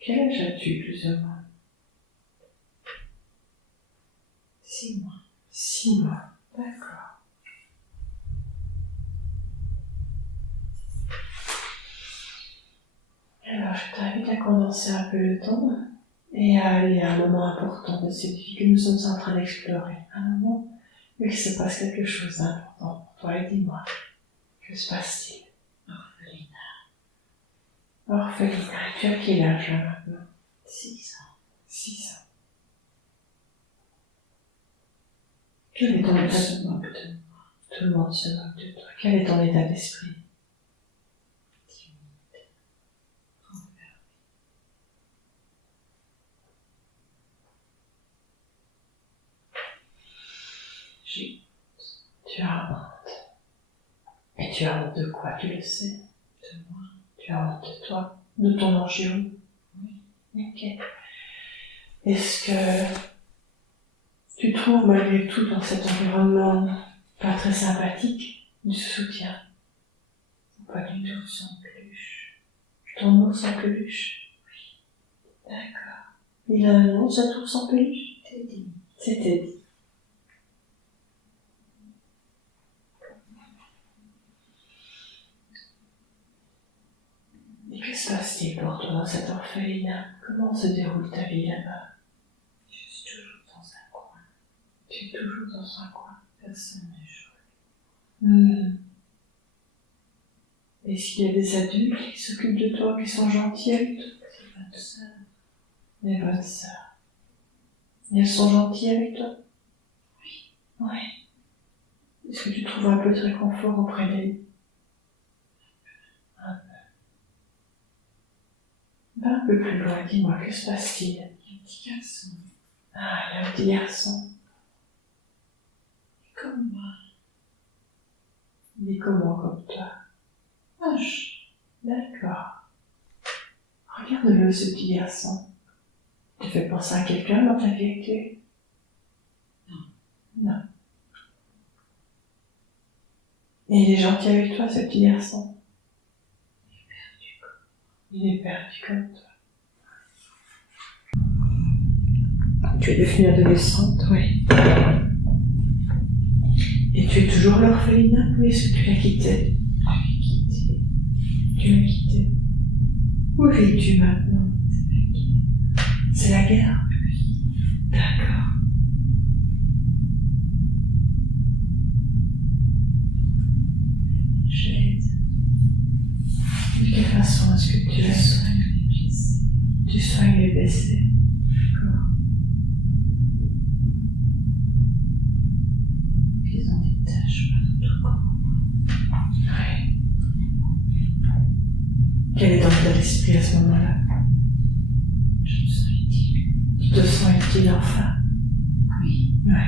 Quel âge as-tu, plus ou moins? 6 mois. 6 mois. D'accord. Alors, je t'invite à condenser un peu le temps et à aller à un moment important de cette vie que nous sommes en train d'explorer. Un moment où il se passe quelque chose d'important pour toi. Et dis-moi, que se passe-t-il? Orphelinat, tu as quel âge là maintenant? 6 ans. 6 ans. Quel est ton état se moque de moi. Tout le monde se moque de toi. Quel est ton état d'esprit? Timide. Renfermé. J'ai Tu as honte. Et tu as honte de quoi, tu le sais? de moi. Tu as honte de toi? De ton angio? Oui. Ok. Est-ce que tu trouves malgré tout dans cet environnement pas très sympathique du soutien? Pas du tout. Ours en peluche. Ton ours en peluche? Oui. D'accord. Il a un nom, cet ours en peluche? Teddy. C'est Teddy. Et que se passe-t-il pour toi dans cet orphelinat? Comment se déroule ta vie là-bas? Je suis toujours dans un coin. Tu es toujours dans un coin. Personne ne joue. Est-ce qu'il y a des adultes qui s'occupent de toi, qui sont gentils avec toi? C'est bonne sœur. Les bonnes sœurs. Et elles sont gentilles avec toi? Oui. Oui. Est-ce que tu trouves un peu de réconfort auprès d'elles? Un peu. Va un peu plus loin, dis-moi, que se passe-t-il? Il y a un petit garçon. Ah, il y a un petit garçon. Comme moi. Il est comment comme toi? Moche. D'accord. Regarde-le, ce petit garçon. Tu fais penser à quelqu'un dans ta vie actuelle? Non. Et il est gentil avec toi, ce petit garçon? Il est perdu comme toi. Tu es devenue adolescente? Oui. Et tu es toujours à l'orphelinat ou est-ce que tu l'as quitté? Je l'ai quitté. Tu l'as quitté. Où vis-tu maintenant? C'est la guerre? D'accord. J'aide. De quelle façon est-ce que tu Je aides? soigne les blessés. Tu soignes les blessés? D'accord. Ils ont des taches partout. Oui. Quel est ton état d'esprit à ce moment-là? Je me sens utile. Tu te sens utile enfin? Oui. Oui.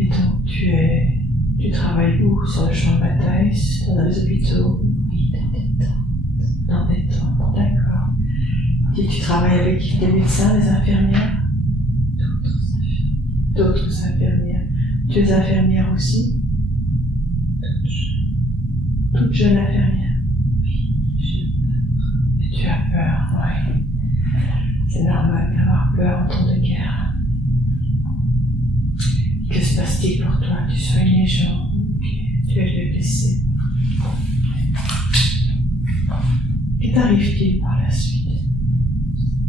Et donc tu travailles où? Sur le champ de bataille? Dans les hôpitaux? Oui, dans des temps. Dans des temps, d'accord. Et tu travailles avec des médecins, des infirmières? D'autres infirmiers. D'autres infirmières. Tu es infirmière aussi? Toutes jeunes. Toute jeune infirmière. Oui. J'ai peur. Et tu as peur, oui. C'est normal d'avoir peur en temps de guerre. Que se passe-t-il pour toi? Tu soignes les gens, tu aides les blessés. Que t'arrive-t-il par la suite?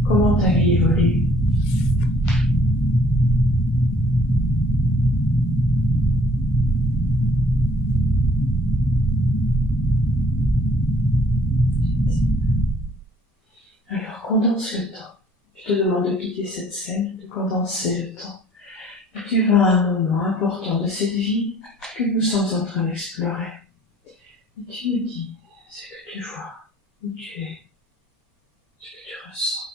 Comment ta vie évolue? Alors condense le temps. Je te demande de quitter cette scène, de condenser le temps. Et tu vas à un moment important de cette vie que nous sommes en train d'explorer. Et tu me dis ce que tu vois, où tu es, ce que tu ressens.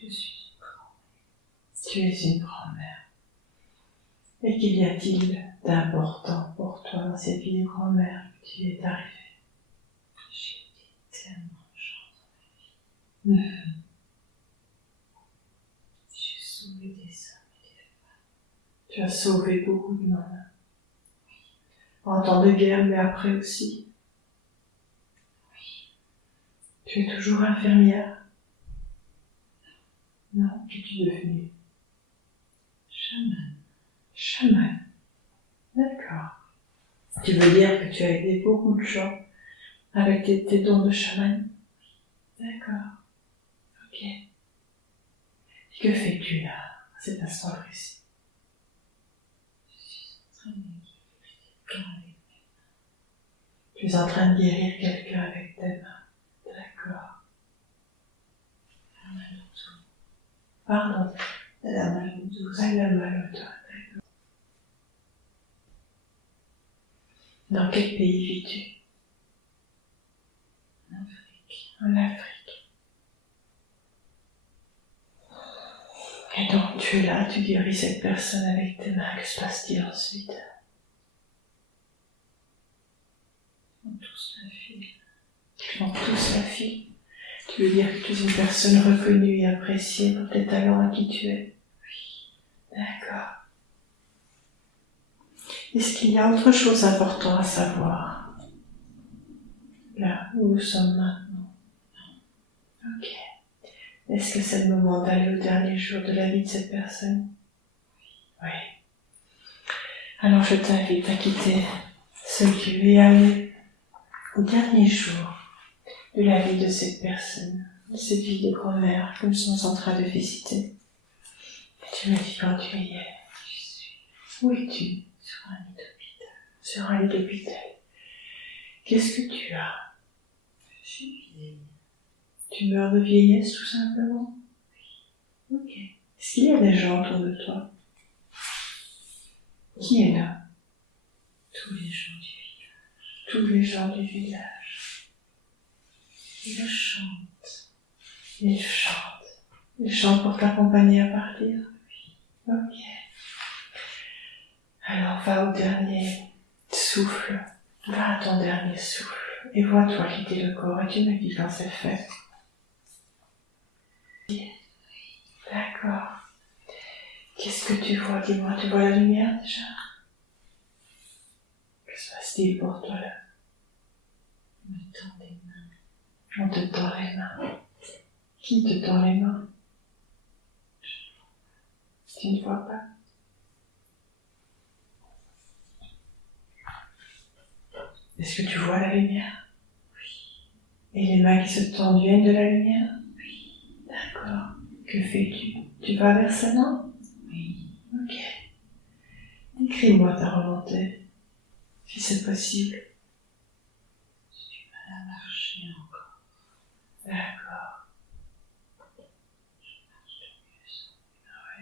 Je suis une grand-mère. Tu es une grand-mère. Et qu'il y a-t-il d'important pour toi dans cette vie de grand-mère que tu es arrivée? J'ai été tellement de gens dans ma vie. J'ai sauvé des hommes et des femmes. Tu as sauvé beaucoup de monde. En temps de guerre, mais après aussi. Oui. Tu es toujours infirmière? Non, qu'es-tu devenue? Chamane. Chaman. D'accord. Tu veux dire que tu as aidé beaucoup de gens avec tes dons de chaman? D'accord. Ok. Et que fais-tu là, à cet instant précis? Je suis en train de guérir quelqu'un Tu es en train de guérir quelqu'un avec avec mes mains. tes mains. D'accord. Elle a mal au dos. Pardon. Elle a mal au dos. Elle a mal au dos. D'accord. Dans quel pays vis-tu? En Afrique. En Afrique. Et donc tu es là, tu guéris cette personne avec tes mains. Que se passe-t-il ensuite? Ils font tous la file. Ils font tous la file. Tu veux dire que tu es une personne reconnue et appréciée pour tes talents à qui tu es? Oui. D'accord. Est-ce qu'il y a autre chose d'important à savoir? Là où nous sommes maintenant. Ok. Est-ce que c'est le moment d'aller au dernier jour de la vie de cette personne? Oui. Alors je t'invite à quitter ce lieu et à aller au dernier jour de la vie de cette personne, de cette vie de grand-mère que nous sommes en train de visiter. Et tu me dis quand tu y es. Où es-tu? Sur un lit d'hôpital. Sur un lit d'hôpital. Qu'est-ce que tu as? Je suis vieille. Tu meurs de vieillesse tout simplement? Oui. Ok. Est-ce qu'il y a des gens autour de toi? Qui est là? Tous les gens du village. Tous les gens du village. Ils chantent. Ils chantent. Ils chantent pour t'accompagner à partir? Oui. Ok. Alors va au dernier souffle. Va à ton dernier souffle. Et vois-toi quitter le corps. Et tu me dis quand c'est fait. D'accord. Qu'est-ce que tu vois? Dis-moi, tu vois la lumière déjà? Que se passe-t-il pour toi là? On me tend les mains. On te tend les mains. Qui te tend les mains? Tu ne vois pas? Est-ce que tu vois la lumière? Oui. Et les mains qui se tendent viennent de la lumière? Oui. D'accord. Que fais-tu? Tu vas vers ça, non? Oui. Ok. Décris-moi ta remontée, si c'est possible. J'ai du mal à marcher encore. D'accord. Je marche de mieux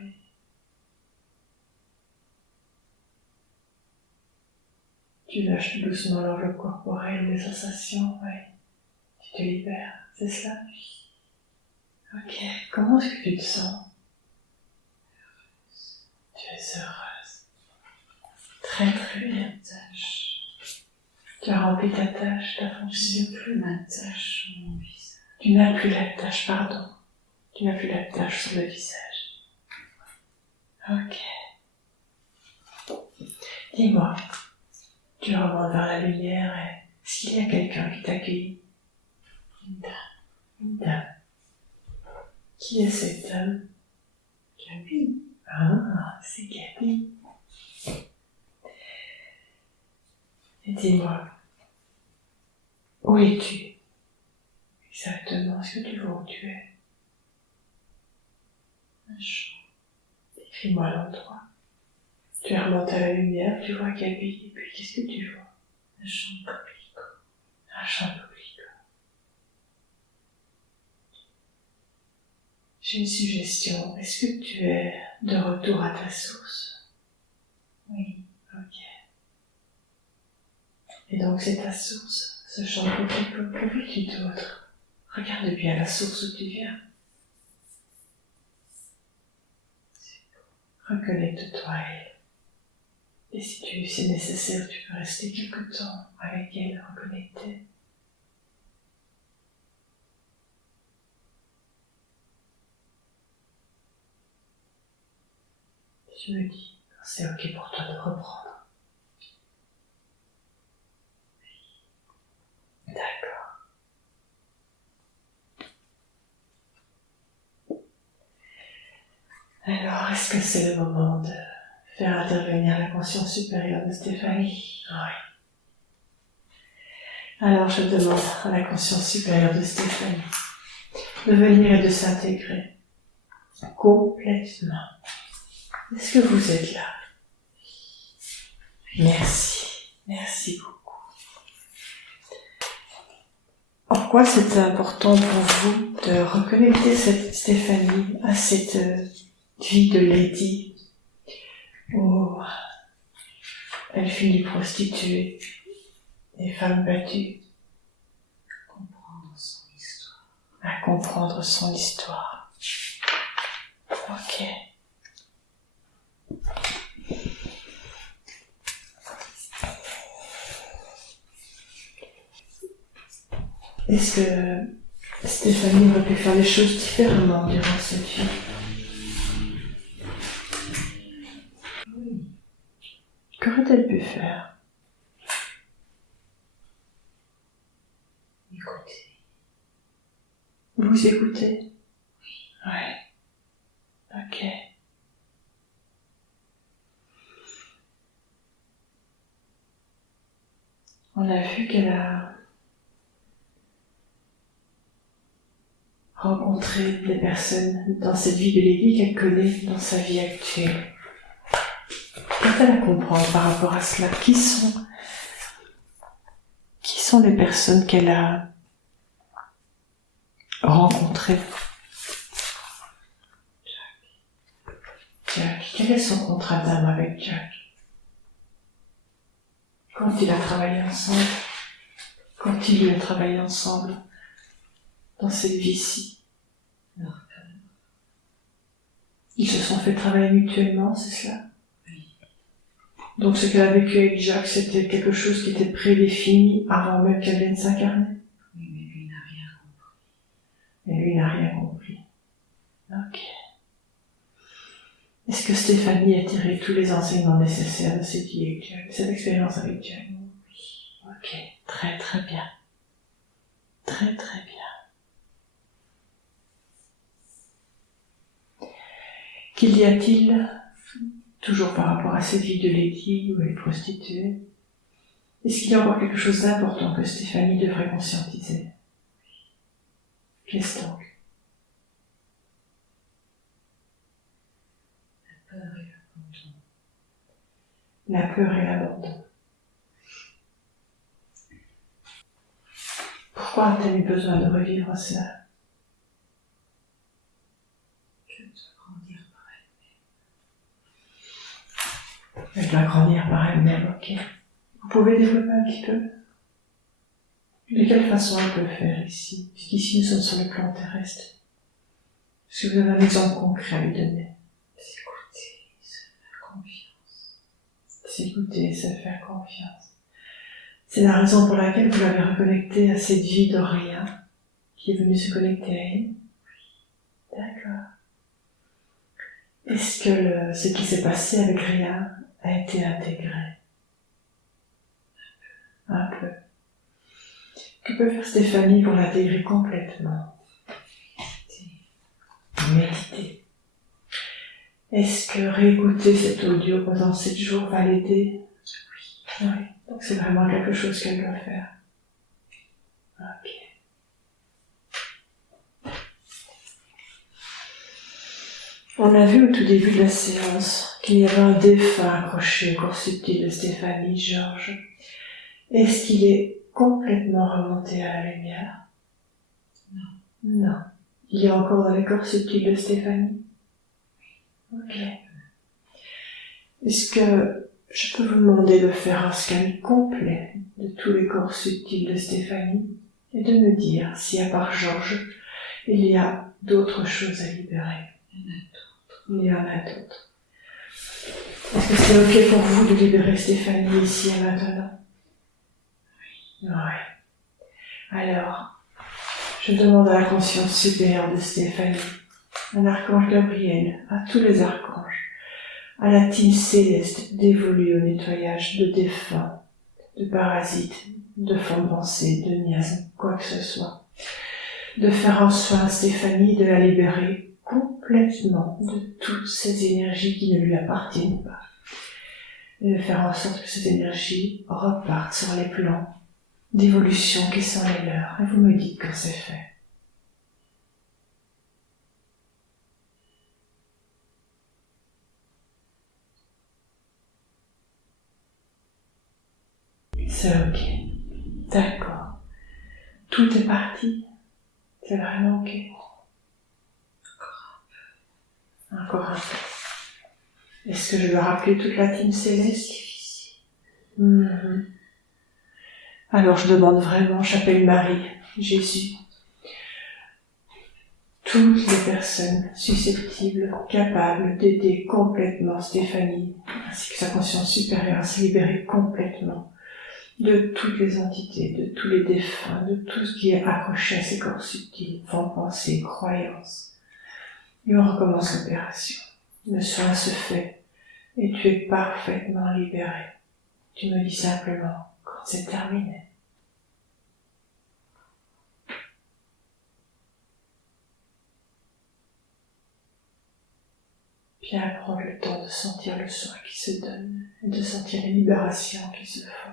en mieux. Oui. Tu lâches doucement l'enveloppe corporelle, les sensations, oui. Tu te libères, c'est cela? Ok. Comment est-ce que tu te sens? Tu es heureuse. Très très bien. Tâche. Tu as rempli ta tâche, ta Je fonction. n'ai plus ma tâche sur mon visage. Tu n'as plus la tâche, pardon. Tu n'as plus la tâche sur le visage. Ok. Dis-moi, tu remontes vers la lumière et est-ce qu'il y a quelqu'un qui t'accueille? Une dame. Une dame. Qui est cette dame? Gabi. Ah, c'est Gabi. Et dis-moi, où es-tu? Exactement, est-ce que tu vois où tu es? Un champ. Décris-moi l'endroit. Tu remontes à la lumière, tu vois Gabi, et puis qu'est-ce que tu vois? Un champ de coquelicots. Un champ d'oblique. J'ai une suggestion. Est-ce que tu es de retour à ta source? Oui. Ok. Et donc c'est ta source, ce champ de coquelicots. Que veux-tu d'autre? Regarde bien la source où tu viens. Reconnecte-toi à elle. Et si c'est nécessaire, tu peux rester quelque temps avec elle, reconnectée. Tu me dis quand c'est ok pour toi de reprendre. D'accord. Alors, est-ce que c'est le moment de faire intervenir la conscience supérieure de Stéphanie. Oui. Alors je demande à la conscience supérieure de Stéphanie de venir et de s'intégrer complètement. Est-ce que vous êtes là? Merci. Merci beaucoup. Pourquoi c'est important pour vous de reconnecter cette Stéphanie à cette vie de lady où elle finit prostituée et femme battue? Comprendre son histoire. À comprendre son histoire. Ok. Est-ce que Stéphanie aurait pu faire les choses différemment durant cette vie? Oui. Qu'aurait-elle pu faire? Écoutez. Vous écoutez? Ouais. Ok. On a vu qu'elle a rencontré des personnes dans cette vie de lady qu'elle connaît dans sa vie actuelle. Qu'est-ce à comprendre par rapport à cela? Qui sont les personnes qu'elle a rencontrées? Jack. Quel est son contrat d'âme avec Jack? Quand il a travaillé ensemble? Quand il a travaillé ensemble dans cette vie-ci? Ils se sont fait travailler mutuellement, c'est cela? Oui. Donc ce qu'elle a vécu avec Jack, c'était quelque chose qui était prédéfini avant même qu'elle vienne s'incarner? Oui, mais lui n'a rien compris. Et lui n'a rien compris. Ok. Est-ce que Stéphanie a tiré tous les enseignements nécessaires de cette vie avec Jack, cette expérience avec Jack? Oui. Ok. Très très bien. Très très bien. Qu'il y a-t-il, toujours par rapport à cette vie de lady ou elle est prostituée, est-ce qu'il y a encore quelque chose d'important que Stéphanie devrait conscientiser? Qu'est-ce donc? La peur et l'abandon. La peur et l'abandon. Pourquoi a-t-elle eu besoin de revivre cela? Je dois grandir par elle-même. Elle doit grandir par elle-même, ok. Vous pouvez développer un petit peu? De quelle façon elle peut le faire ici? Puisqu'ici nous sommes sur le plan terrestre. Est-ce que vous avez un exemple concret à lui donner? S'écouter, se faire confiance. S'écouter et se faire confiance. C'est la raison pour laquelle vous l'avez reconnecté à cette vie de rien qui est venue se connecter à elle? D'accord. Est-ce que ce qui s'est passé avec rien a été intégré? Un peu. Que peut faire Stéphanie pour l'intégrer complètement? Méditer. Est-ce que réécouter cet audio pendant 7 jours va l'aider? Oui. Donc c'est vraiment quelque chose qu'elle doit faire. Ok. On a vu au tout début de la séance qu'il y avait un défunt accroché au corps subtil de Stéphanie, Georges. Est-ce qu'il est complètement remonté à la lumière? Non. Non. Il est encore dans les corps subtils de Stéphanie? Ok. Est-ce que je peux vous demander de faire un scan complet de tous les corps subtils de Stéphanie et de me dire si, à part Georges, il y a d'autres choses à libérer? Il y en a d'autres. Est-ce que c'est ok pour vous de libérer Stéphanie ici et maintenant? Oui. Alors, je demande à la conscience supérieure de Stéphanie, à l'archange Gabriel, à tous les archanges, à la team céleste dévolue au nettoyage de défunts, de parasites, de fonds de pensée, de miasmes, quoi que ce soit, de faire en soin Stéphanie, de la libérer complètement de toutes ces énergies qui ne lui appartiennent pas, et de faire en sorte que cette énergie reparte sur les plans d'évolution qui sont les leurs. Et vous me dites quand c'est fait. C'est ok. D'accord. Tout est parti. C'est vraiment ok. Encore un peu. Est-ce que je dois rappeler toute la team céleste? Alors je demande vraiment, j'appelle Marie, Jésus, toutes les personnes susceptibles, capables d'aider complètement Stéphanie, ainsi que sa conscience supérieure à se libérer complètement de toutes les entités, de tous les défunts, de tout ce qui est accroché à ces corps subtils, pensées, croyances. Et on recommence l'opération. Le soin se fait et tu es parfaitement libéré. Tu me dis simplement quand c'est terminé. Bien prendre le temps de sentir le soin qui se donne et de sentir les libérations qui se font.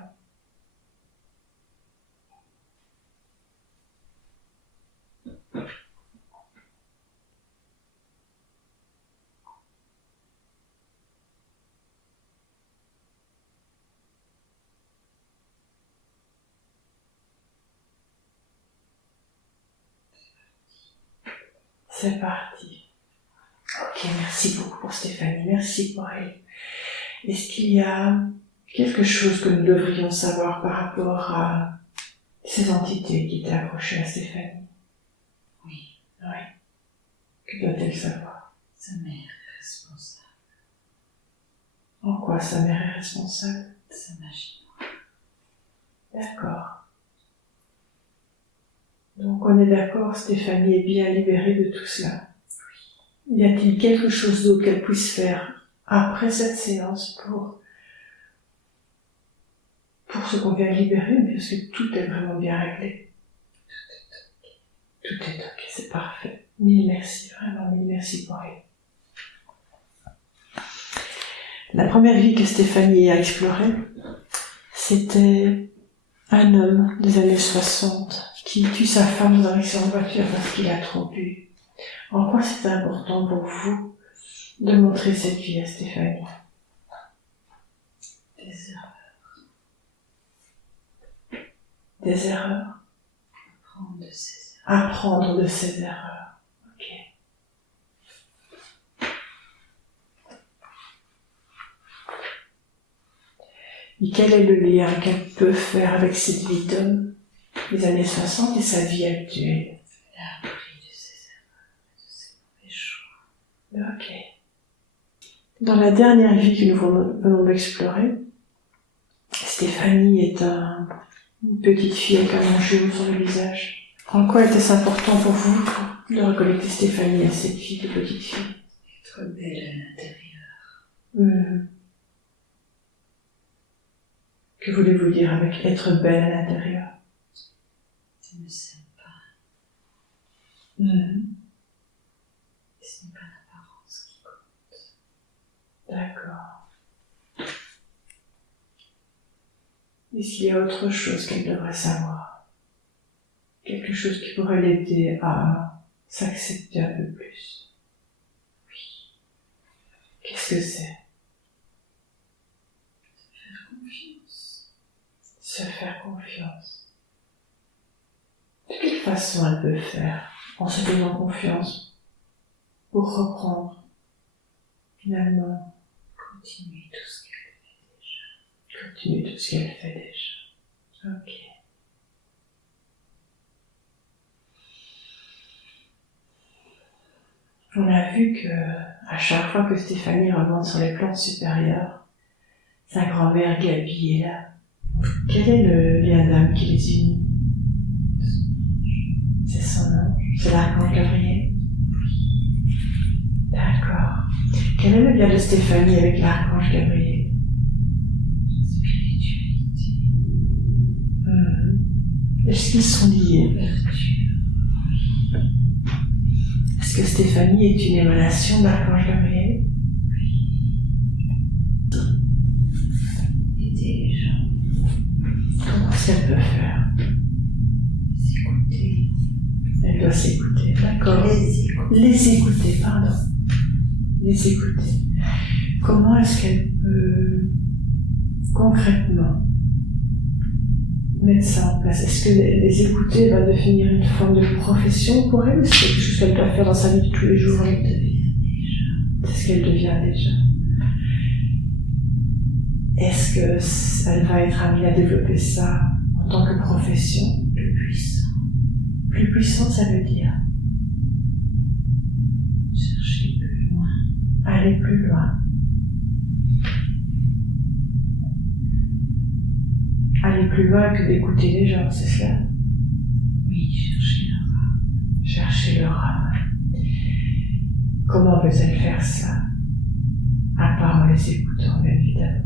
C'est parti. Ok, merci beaucoup pour Stéphanie, merci pour elle. Est-ce qu'il y a quelque chose que nous devrions savoir par rapport à ces entités qui étaient accrochées à Stéphanie? Oui. Oui. Que doit-elle savoir? Sa mère est responsable. En quoi sa mère est responsable? Sa magie. D'accord. Donc on est d'accord, Stéphanie est bien libérée de tout cela. Y a-t-il quelque chose d'autre qu'elle puisse faire après cette séance pour ce qu'on vient de libérer, parce que tout est vraiment bien réglé? Tout est ok, c'est parfait. Mille merci, vraiment mille merci pour elle. La première vie que Stéphanie a explorée, c'était un homme des années 60 qui tue sa femme dans l'accident de voiture parce qu'il a trop bu. En quoi c'est important pour vous de montrer cette vie à Stéphanie? Des erreurs. Des erreurs? Apprendre de ses erreurs. Apprendre de ses erreurs. Ok. Et quel est le lien qu'elle peut faire avec cette vie d'homme des années 60 et sa vie actuelle? Elle a appris de ses erreurs, de ses mauvais choix. Ok. Dans la dernière vie que nous venons d'explorer, Stéphanie est une petite fille avec un enjeu sur le visage. En quoi était-ce important pour vous de reconnecter Stéphanie à cette fille de petite fille? Être belle à l'intérieur. Que voulez-vous dire avec être belle à l'intérieur? Elle ne s'aime pas. Et ce n'est pas l'apparence qui compte. D'accord. Est-ce qu'il y a autre chose qu'elle devrait savoir? Quelque chose qui pourrait l'aider à s'accepter un peu plus? Oui. Qu'est-ce que c'est? Faire confiance. Se faire confiance. De quelle façon elle peut faire en se faisant confiance pour reprendre finalement? Continuer tout ce qu'elle fait déjà. Continuer tout ce qu'elle fait déjà. Ok. On a vu que à chaque fois que Stéphanie remonte sur les plans supérieurs, sa grand-mère Gabi est là. Quel est le lien d'âme qui les unit? C'est son ange. C'est l'archange Gabriel. D'accord. Quel est le lien de Stéphanie avec l'archange Gabriel? Spiritualité. Est-ce qu'ils sont liés? Ouverture. Est-ce que Stéphanie est une émanation de l'archange Gabriel? Qu'est-ce qu'elle peut faire? S'écouter. Elle doit s'écouter, d'accord. Les écouter, pardon. Les écouter. Comment est-ce qu'elle peut concrètement mettre ça en place? Est-ce que les écouter va devenir une forme de profession pour elle, ou c'est quelque chose qu'elle doit faire dans sa vie de tous les jours? C'est ce qu'elle devient déjà. Est-ce qu'elle va être amenée à développer ça en tant que profession? Plus puissant. Plus puissant, ça veut dire Chercher plus loin. aller plus loin. Aller plus loin que d'écouter les gens, c'est cela? Oui, chercher leur âme. Chercher leur âme. Comment peut-elle faire ça? À part en les écoutant, bien évidemment.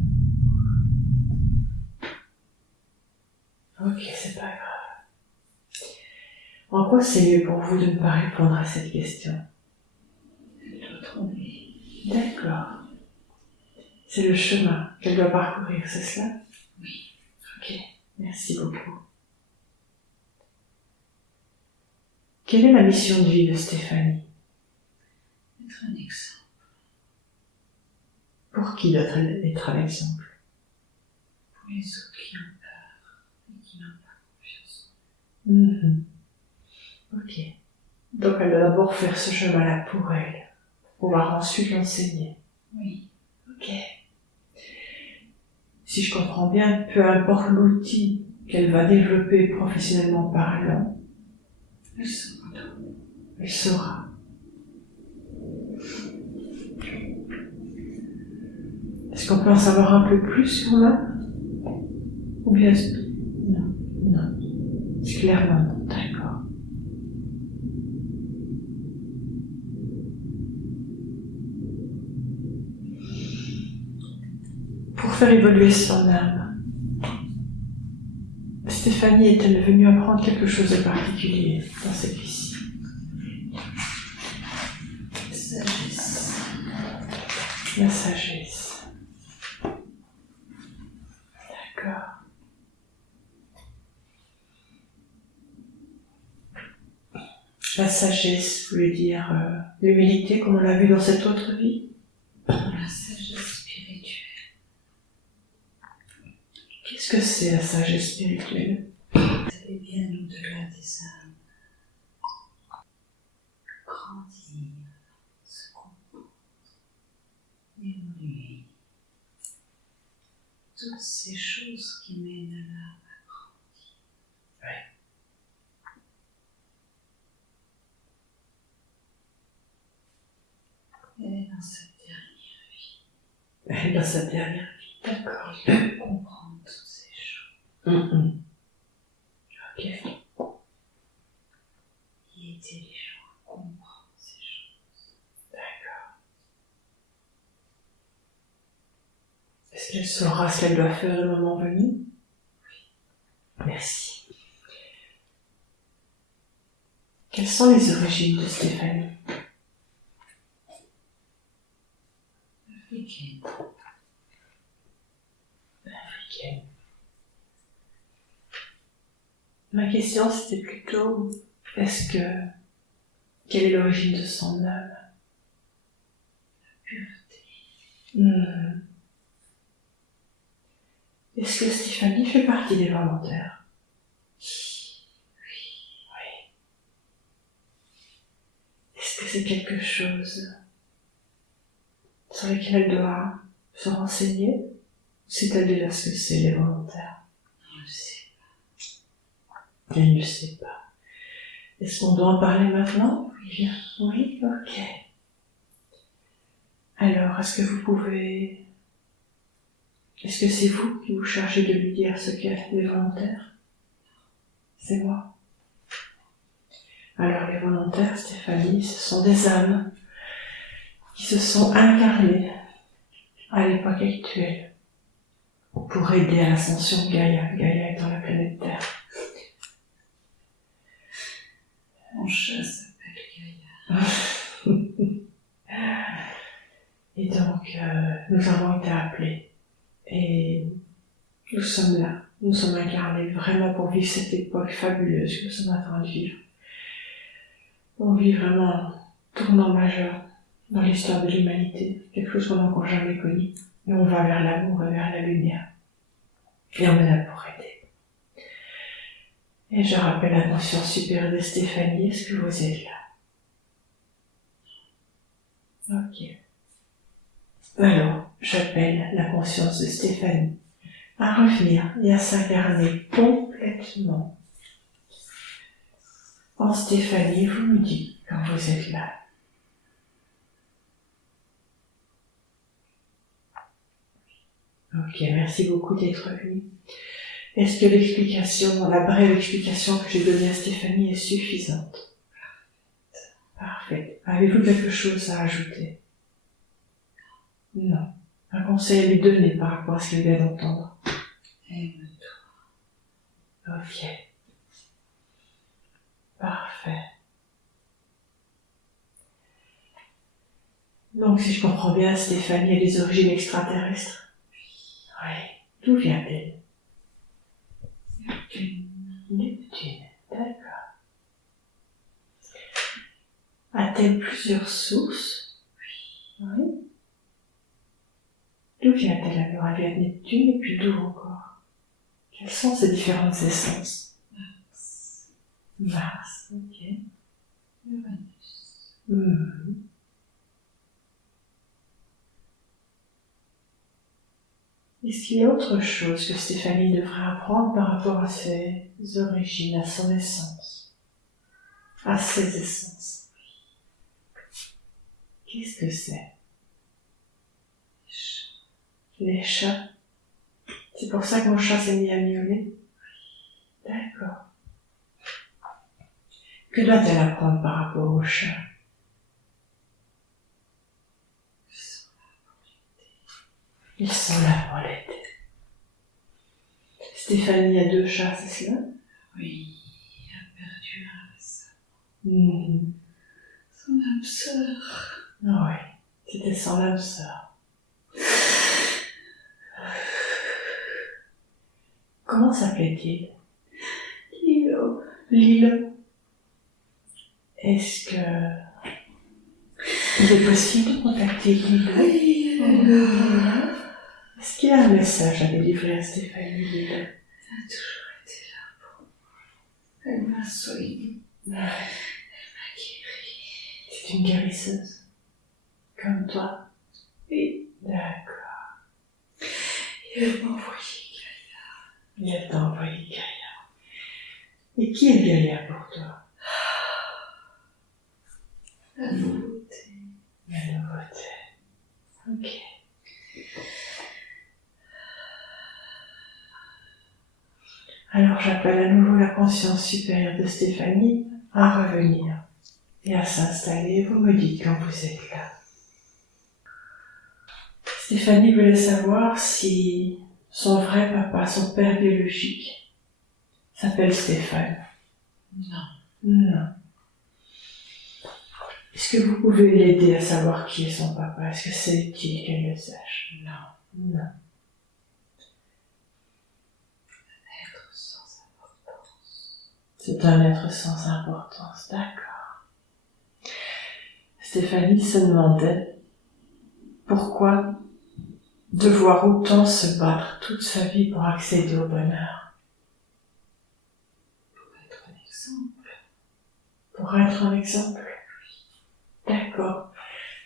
Ok, c'est pas grave. En quoi c'est mieux pour vous de ne pas répondre à cette question? Elle doit trouver. D'accord. C'est le chemin qu'elle doit parcourir, c'est cela? Oui. Ok, merci beaucoup. Quelle est la mission de vie de Stéphanie? Être un exemple. Pour qui doit-elle être un exemple? Pour les autres qui ont peur et qui n'ont pas confiance. Ok. Donc elle doit d'abord faire ce chemin-là pour elle, pour pouvoir ensuite l'enseigner. Oui. Ok. Si je comprends bien, peu importe l'outil qu'elle va développer professionnellement parlant, Elle saura tout. elle saura. Est-ce qu'on peut en savoir un peu plus sur l'âme? Ou bien non, non. C'est clairement non. D'accord. Pour faire évoluer son âme, Stéphanie est-elle venue apprendre quelque chose de particulier dans cette vie-ci? Sagesse. La sagesse. D'accord. La sagesse voulait dire l'humilité comme on l'a vu dans cette autre vie? La sagesse spirituelle. Qu'est-ce que c'est la sagesse spirituelle? Aller bien au-delà des âmes. Grandir. Se comprendre. Évoluer. Toutes ces choses qui mènent à l'âme à grandir. Ouais. Elle est dans cette dernière vie. Elle est dans sa dernière vie. D'accord. Elle peut comprendre toutes ces choses. Ok. Il est intelligent à comprendre ces choses. D'accord. Est-ce qu'elle saura ce qu'elle doit faire le moment venu? Oui. Merci. Quelles sont les origines de Stéphanie? Africaine. Africaine. Ma question c'était plutôt, quelle est l'origine de son âme? Pureté. Est-ce que Stéphanie fait partie des volontaires? Oui. Est-ce que c'est quelque chose sur lequel elle doit se renseigner? Ou sait-elle déjà ce que c'est les volontaires? Je sais. Elle ne sait pas. Est-ce qu'on doit en parler maintenant? Oui. Oui, ok. Alors, est-ce que c'est vous qui vous chargez de lui dire ce qu'est les volontaires? C'est moi. Alors, les volontaires, Stéphanie, ce sont des âmes qui se sont incarnées à l'époque actuelle pour aider à l'ascension de Gaïa. Gaïa étant la planète Terre. Mon chat s'appelle Gaïa. Et donc, nous avons été appelés. Et nous sommes là, Nous sommes incarnés vraiment pour vivre cette époque fabuleuse que nous sommes en train de vivre. On vit vraiment un tournant majeur dans l'histoire de l'humanité, quelque chose qu'on n'a encore jamais connu. Et on va vers l'amour, on va vers la lumière. Et on est là pour aider. Et je rappelle la conscience supérieure de Stéphanie, est-ce que vous êtes là? Ok. Alors, j'appelle la conscience de Stéphanie à revenir et à s'incarner complètement. En Stéphanie, vous me dites quand vous êtes là. Ok, merci beaucoup d'être venu. Est-ce que l'explication, la brève explication que j'ai donnée à Stéphanie est suffisante? Parfait. Avez-vous quelque chose à ajouter? Non. Un conseil à lui donner par rapport à ce qu'elle vient d'entendre? Aime-toi. Ok. Parfait. Donc, si je comprends bien, Stéphanie a des origines extraterrestres. Oui. D'où vient-elle? Neptune. D'accord. A-t-elle plusieurs sources? Oui. D'où vient-elle alors? Elle vient de Neptune et puis d'où encore? Quelles sont ces différentes essences? Mars, ok. Uranus. Est-ce qu'il y a autre chose que Stéphanie devrait apprendre par rapport à ses origines, à son essence, à ses essences? Qu'est-ce que c'est? Les chats. C'est pour ça que mon chat s'est mis à miauler? D'accord. Que doit-elle apprendre par rapport aux chats? Ils sont là pour l'aider. Stéphanie a 2 chats, c'est cela? Oui, il a perdu un récemment. Son âme sœur. Oui, c'était son âme sœur. Comment s'appelait-il? Lilo. Lilo. Est-ce que il est possible de contacter Lilo? Oui, Est-ce qu'il y a un message à délivrer à Stéphanie, Lilo? elle a toujours été là pour moi. Elle m'a soignée. Elle m'a guérie. C'est une guérisseuse. Comme toi? Oui. D'accord. Et elle m'a envoyé Gaïa. Et elle t'a envoyé Gaïa. Et qui est Gaïa pour toi? La nouveauté. La nouveauté. Ok. Alors j'appelle à nouveau la conscience supérieure de Stéphanie à revenir et à s'installer. Vous me dites quand vous êtes là. Stéphanie voulait savoir si son vrai papa, son père biologique, s'appelle Stéphane. Non. Non. Est-ce que vous pouvez l'aider à savoir qui est son papa? Est-ce que c'est utile qu'elle le sache? Non. Non. Être sans importance. C'est un être sans importance, d'accord. Stéphanie se demandait pourquoi devoir autant se battre toute sa vie pour accéder au bonheur. Pour être un exemple. Pour être un exemple. D'accord.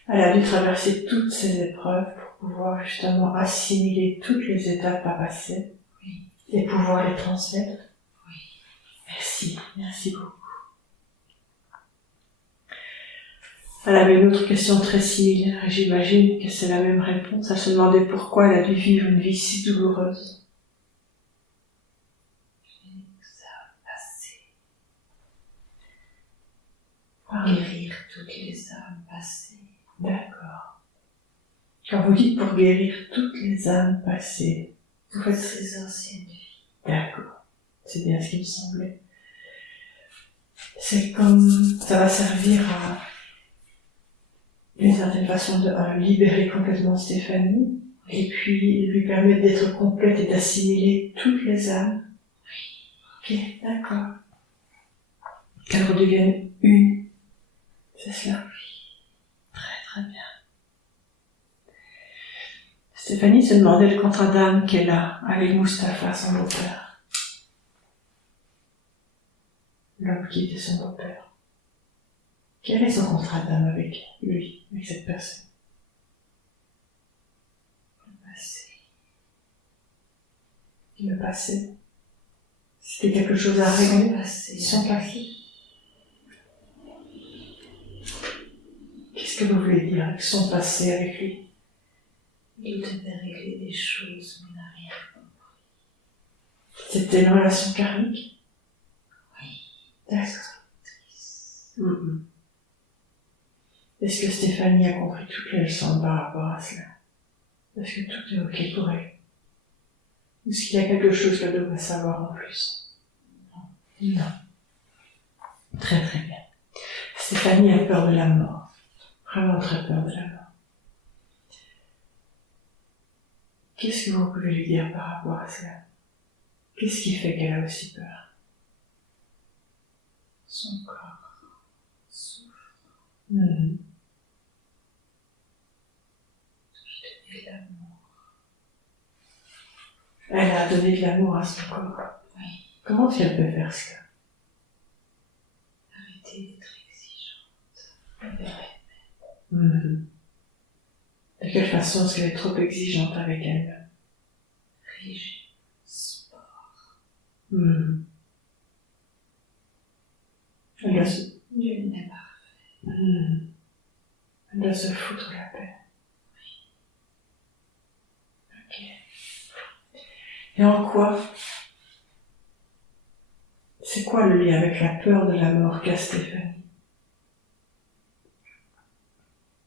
Elle a dû traverser toutes ces épreuves pour pouvoir justement assimiler toutes les étapes à passer. Oui. Et pouvoir les transmettre. Oui. Merci beaucoup. Elle avait une autre question très similaire et j'imagine que c'est la même réponse. Elle se demandait pourquoi elle a dû vivre une vie si douloureuse. Ça a passé. Ah, Guérir toutes les âmes passées. d'accord. Quand vous dites pour guérir toutes les âmes passées, vous faites Ces anciennes vies. d'accord. C'est bien ce qui me semblait. C'est comme ça va servir à, d'une certaine façon, de libérer complètement Stéphanie Et puis lui permettre d'être complète et d'assimiler toutes les âmes. Ok, d'accord. Qu'elle redevienne une. C'est cela. Très très bien. Stéphanie se demandait le contrat d'âme qu'elle a avec Mustapha, son beau-père. L'homme qui était son beau-père. Quel est son contrat d'âme avec lui, avec cette personne? Le passé. Le passé. C'était quelque chose à régler. Son passé. Qu'est-ce que vous voulez dire avec son passé avec lui? Il devait régler des choses, mais n'a rien compris. C'était une relation karmique? Oui. D'accord. Est-ce que Stéphanie a compris toutes les leçons par rapport à cela? Est-ce que tout est ok pour elle? Ou est-ce qu'il y a quelque chose qu'elle devrait savoir en plus? Non. Très très bien. Stéphanie a peur de la mort. Vraiment très peur de la mort. Qu'est-ce que vous pouvez lui dire par rapport à cela? Qu'est-ce qui fait qu'elle a aussi peur? Son corps souffre. Lui donner de l'amour. Elle a donné de l'amour à son corps. Oui. Comment est-ce qu'elle peut faire cela? Arrêter d'être exigeante envers elle-même. De quelle façon est-ce qu'elle est trop exigeante avec elle-même? Rigide, sport. Elle doit se... Nul n'est parfait. Elle doit se foutre la paix. Ok. Et en quoi? C'est quoi le lien avec la peur de la mort qu'a Stéphanie?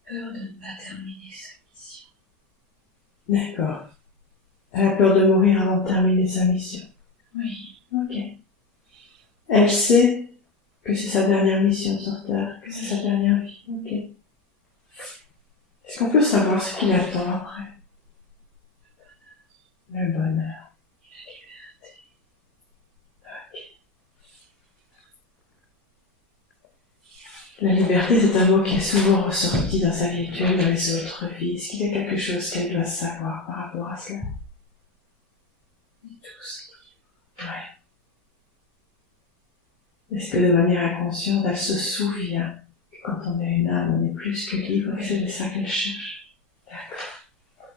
Peur de ne pas terminer sa mission. D'accord. Elle a peur de mourir avant de terminer sa mission. Oui. Ok. Elle sait que c'est sa dernière mission sur Terre, que c'est sa dernière vie. Ok. Est-ce qu'on peut savoir ce qui l'attend après? Le bonheur. La liberté, c'est un mot qui est souvent ressorti dans sa vie actuelle, dans les autres vies. Est-ce qu'il y a quelque chose qu'elle doit savoir par rapport à cela? On est tous libres. Ouais. Est-ce que de manière inconsciente, elle se souvient que quand on est une âme, on est plus que libre, et c'est de ça qu'elle cherche? D'accord.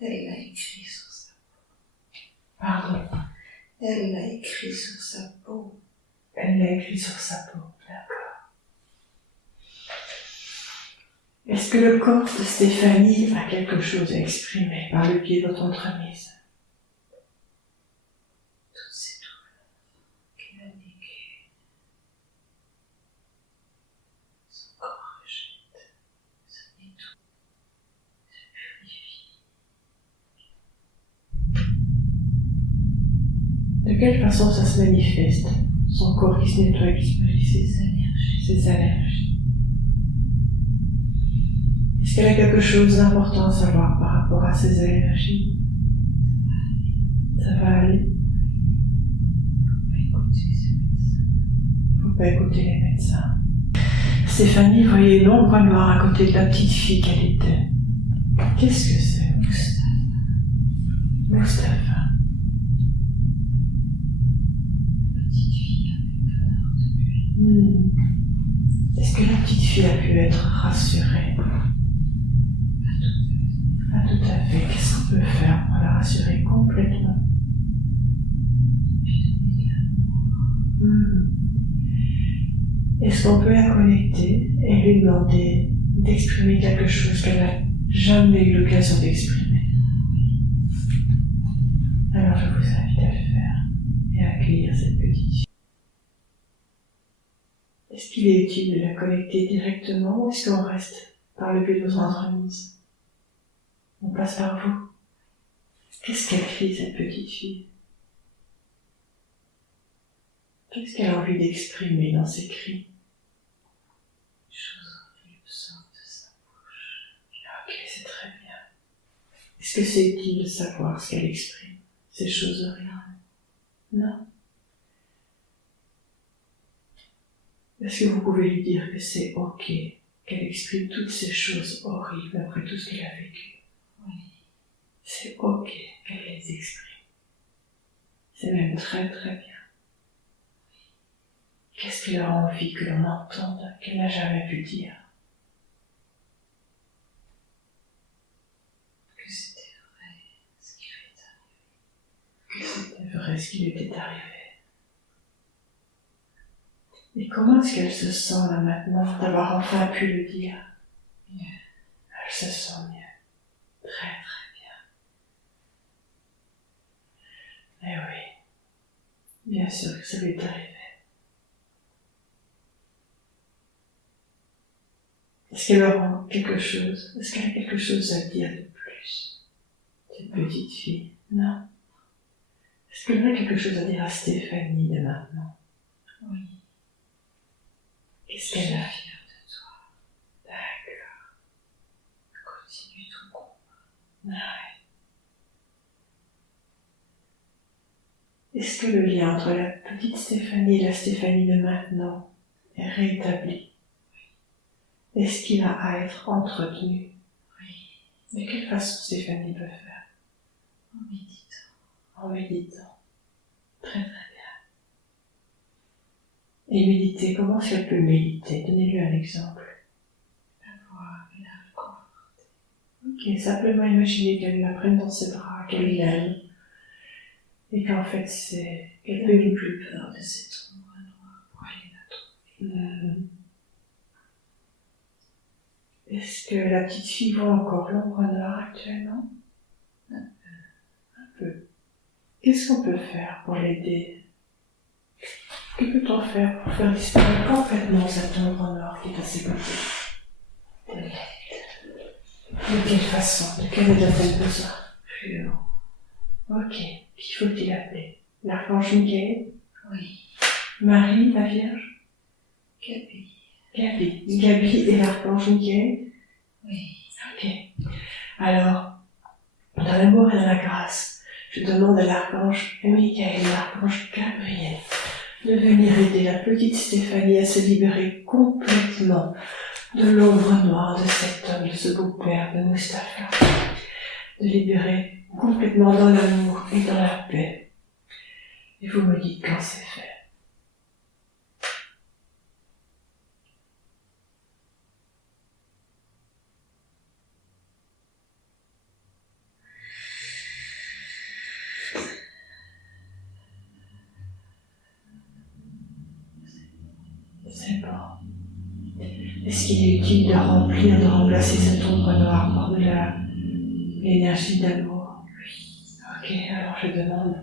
Elle l'a écrit sur sa peau. Pardon? Elle l'a écrit sur sa peau. Elle l'a écrit sur sa peau. D'accord. Est-ce que le corps de Stéphanie a quelque chose à exprimer par le biais de votre entremise? Toutes ces douleurs qu'elle a vécues, son corps rejette, se nettoie, se purifie. De quelle façon ça se manifeste? Son corps qui se nettoie, qui se purifie, ses allergies. Est-ce qu'elle a quelque chose d'important à savoir par rapport à ses allergies? Ça va aller. Faut pas écouter les médecins. Stéphanie voyait une ombre noire à côté de la petite fille qu'elle était. Qu'est-ce que c'est? Mustapha. La petite fille avait peur depuis. Est-ce que la petite fille a pu être rassurée? Pas tout à fait. Qu'est-ce qu'on peut faire pour la rassurer complètement? Est-ce qu'on peut la connecter et lui demander d'exprimer quelque chose qu'elle n'a jamais eu l'occasion d'exprimer? Alors je vous invite à le faire et à accueillir cette petite fille. Est-ce qu'il est utile de la connecter directement ou est-ce qu'on reste par le biais de votre entremise? On passe par vous. Qu'est-ce qu'elle fait, cette petite fille? Qu'est-ce qu'elle a envie d'exprimer dans ses cris? Des choses horribles sortent de sa bouche. Ok, c'est très bien. Est-ce que c'est utile de savoir ce qu'elle exprime, ces choses horribles? Non. Est-ce que vous pouvez lui dire que c'est ok qu'elle exprime toutes ces choses horribles après tout ce qu'elle a vécu? Oui. C'est ok qu'elle les exprime. C'est même très très bien. Qu'est-ce qu'elle a envie que l'on entende, qu'elle n'a jamais pu dire? Que c'était vrai ce qui lui est arrivé. Que c'était vrai ce qui lui était arrivé. Et comment est-ce qu'elle se sent là maintenant d'avoir enfin pu le dire? Mieux. Elle se sent mieux. Très très bien. Eh oui. Bien sûr que ça lui est arrivé. Est-ce qu'elle aura quelque chose? Est-ce qu'elle a quelque chose à dire de plus? Cette petite fille? Non. Est-ce qu'elle aurait quelque chose à dire à Stéphanie de maintenant? Oui. Qu'est-ce qu'elle a? Je suis fière de toi. D'accord. Continue ton combat. Ouais. Est-ce que le lien entre la petite Stéphanie et la Stéphanie de maintenant est rétabli? Est-ce qu'il a à être entretenu? Oui. De quelle façon Stéphanie peut faire? En méditant. En méditant. Très très bien. Et méditer, comment est-ce qu'elle peut méditer? Donnez-lui un exemple. La voix et la conforter. Ok, simplement imaginer qu'elle la prenne dans ses bras, qu'elle l'aime. Et qu'en fait c'est... Elle n'a plus peur de cette ombre noire pour aller la trouver. Est-ce que la petite fille voit encore l'ombre noire actuellement? Un peu. Qu'est-ce qu'on peut faire pour l'aider? Que peut-on faire pour faire disparaître complètement cette ombre noire qui est à ses côtés? De quelle façon? De quelle aide a-t-elle besoin? Plus haut. Ok. Qui faut-il appeler? L'archange Michael? Oui. Marie, la Vierge? Gabi. Gabi et l'archange Michael? Oui. Ok. Alors, dans l'amour et dans la grâce, je demande à l'archange Michael et l'archange Gabriel de venir aider la petite Stéphanie à se libérer complètement de l'ombre noire de cet homme, de ce beau-père de Mustapha. De libérer complètement dans l'amour et dans la paix. Et vous me dites quand c'est fait. C'est bon. Est-ce qu'il est utile de remplacer cette ombre noire par de l'énergie d'amour? Oui. Ok, alors je demande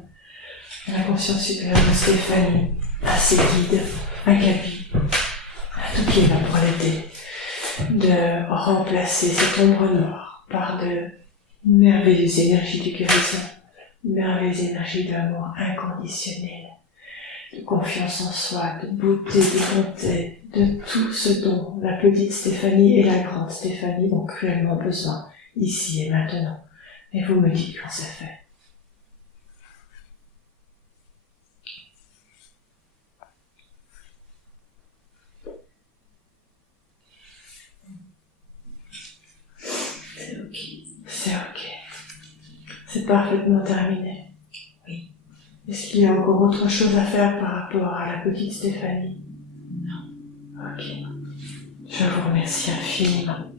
à la conscience supérieure de Stéphanie, à ses guides, à Gabi, à tout qui est là pour l'aider, de remplacer cette ombre noire par de merveilleuses énergies de guérison, merveilleuses énergies d'amour inconditionnel, de confiance en soi, de beauté, de bonté, de tout ce dont la petite Stéphanie et la grande Stéphanie ont cruellement besoin, ici et maintenant. Et vous me dites quand c'est fait. C'est ok. C'est ok. C'est parfaitement terminé. Oui. Est-ce qu'il y a encore autre chose à faire par rapport à la petite Stéphanie? Non. Ok. Je vous remercie infiniment.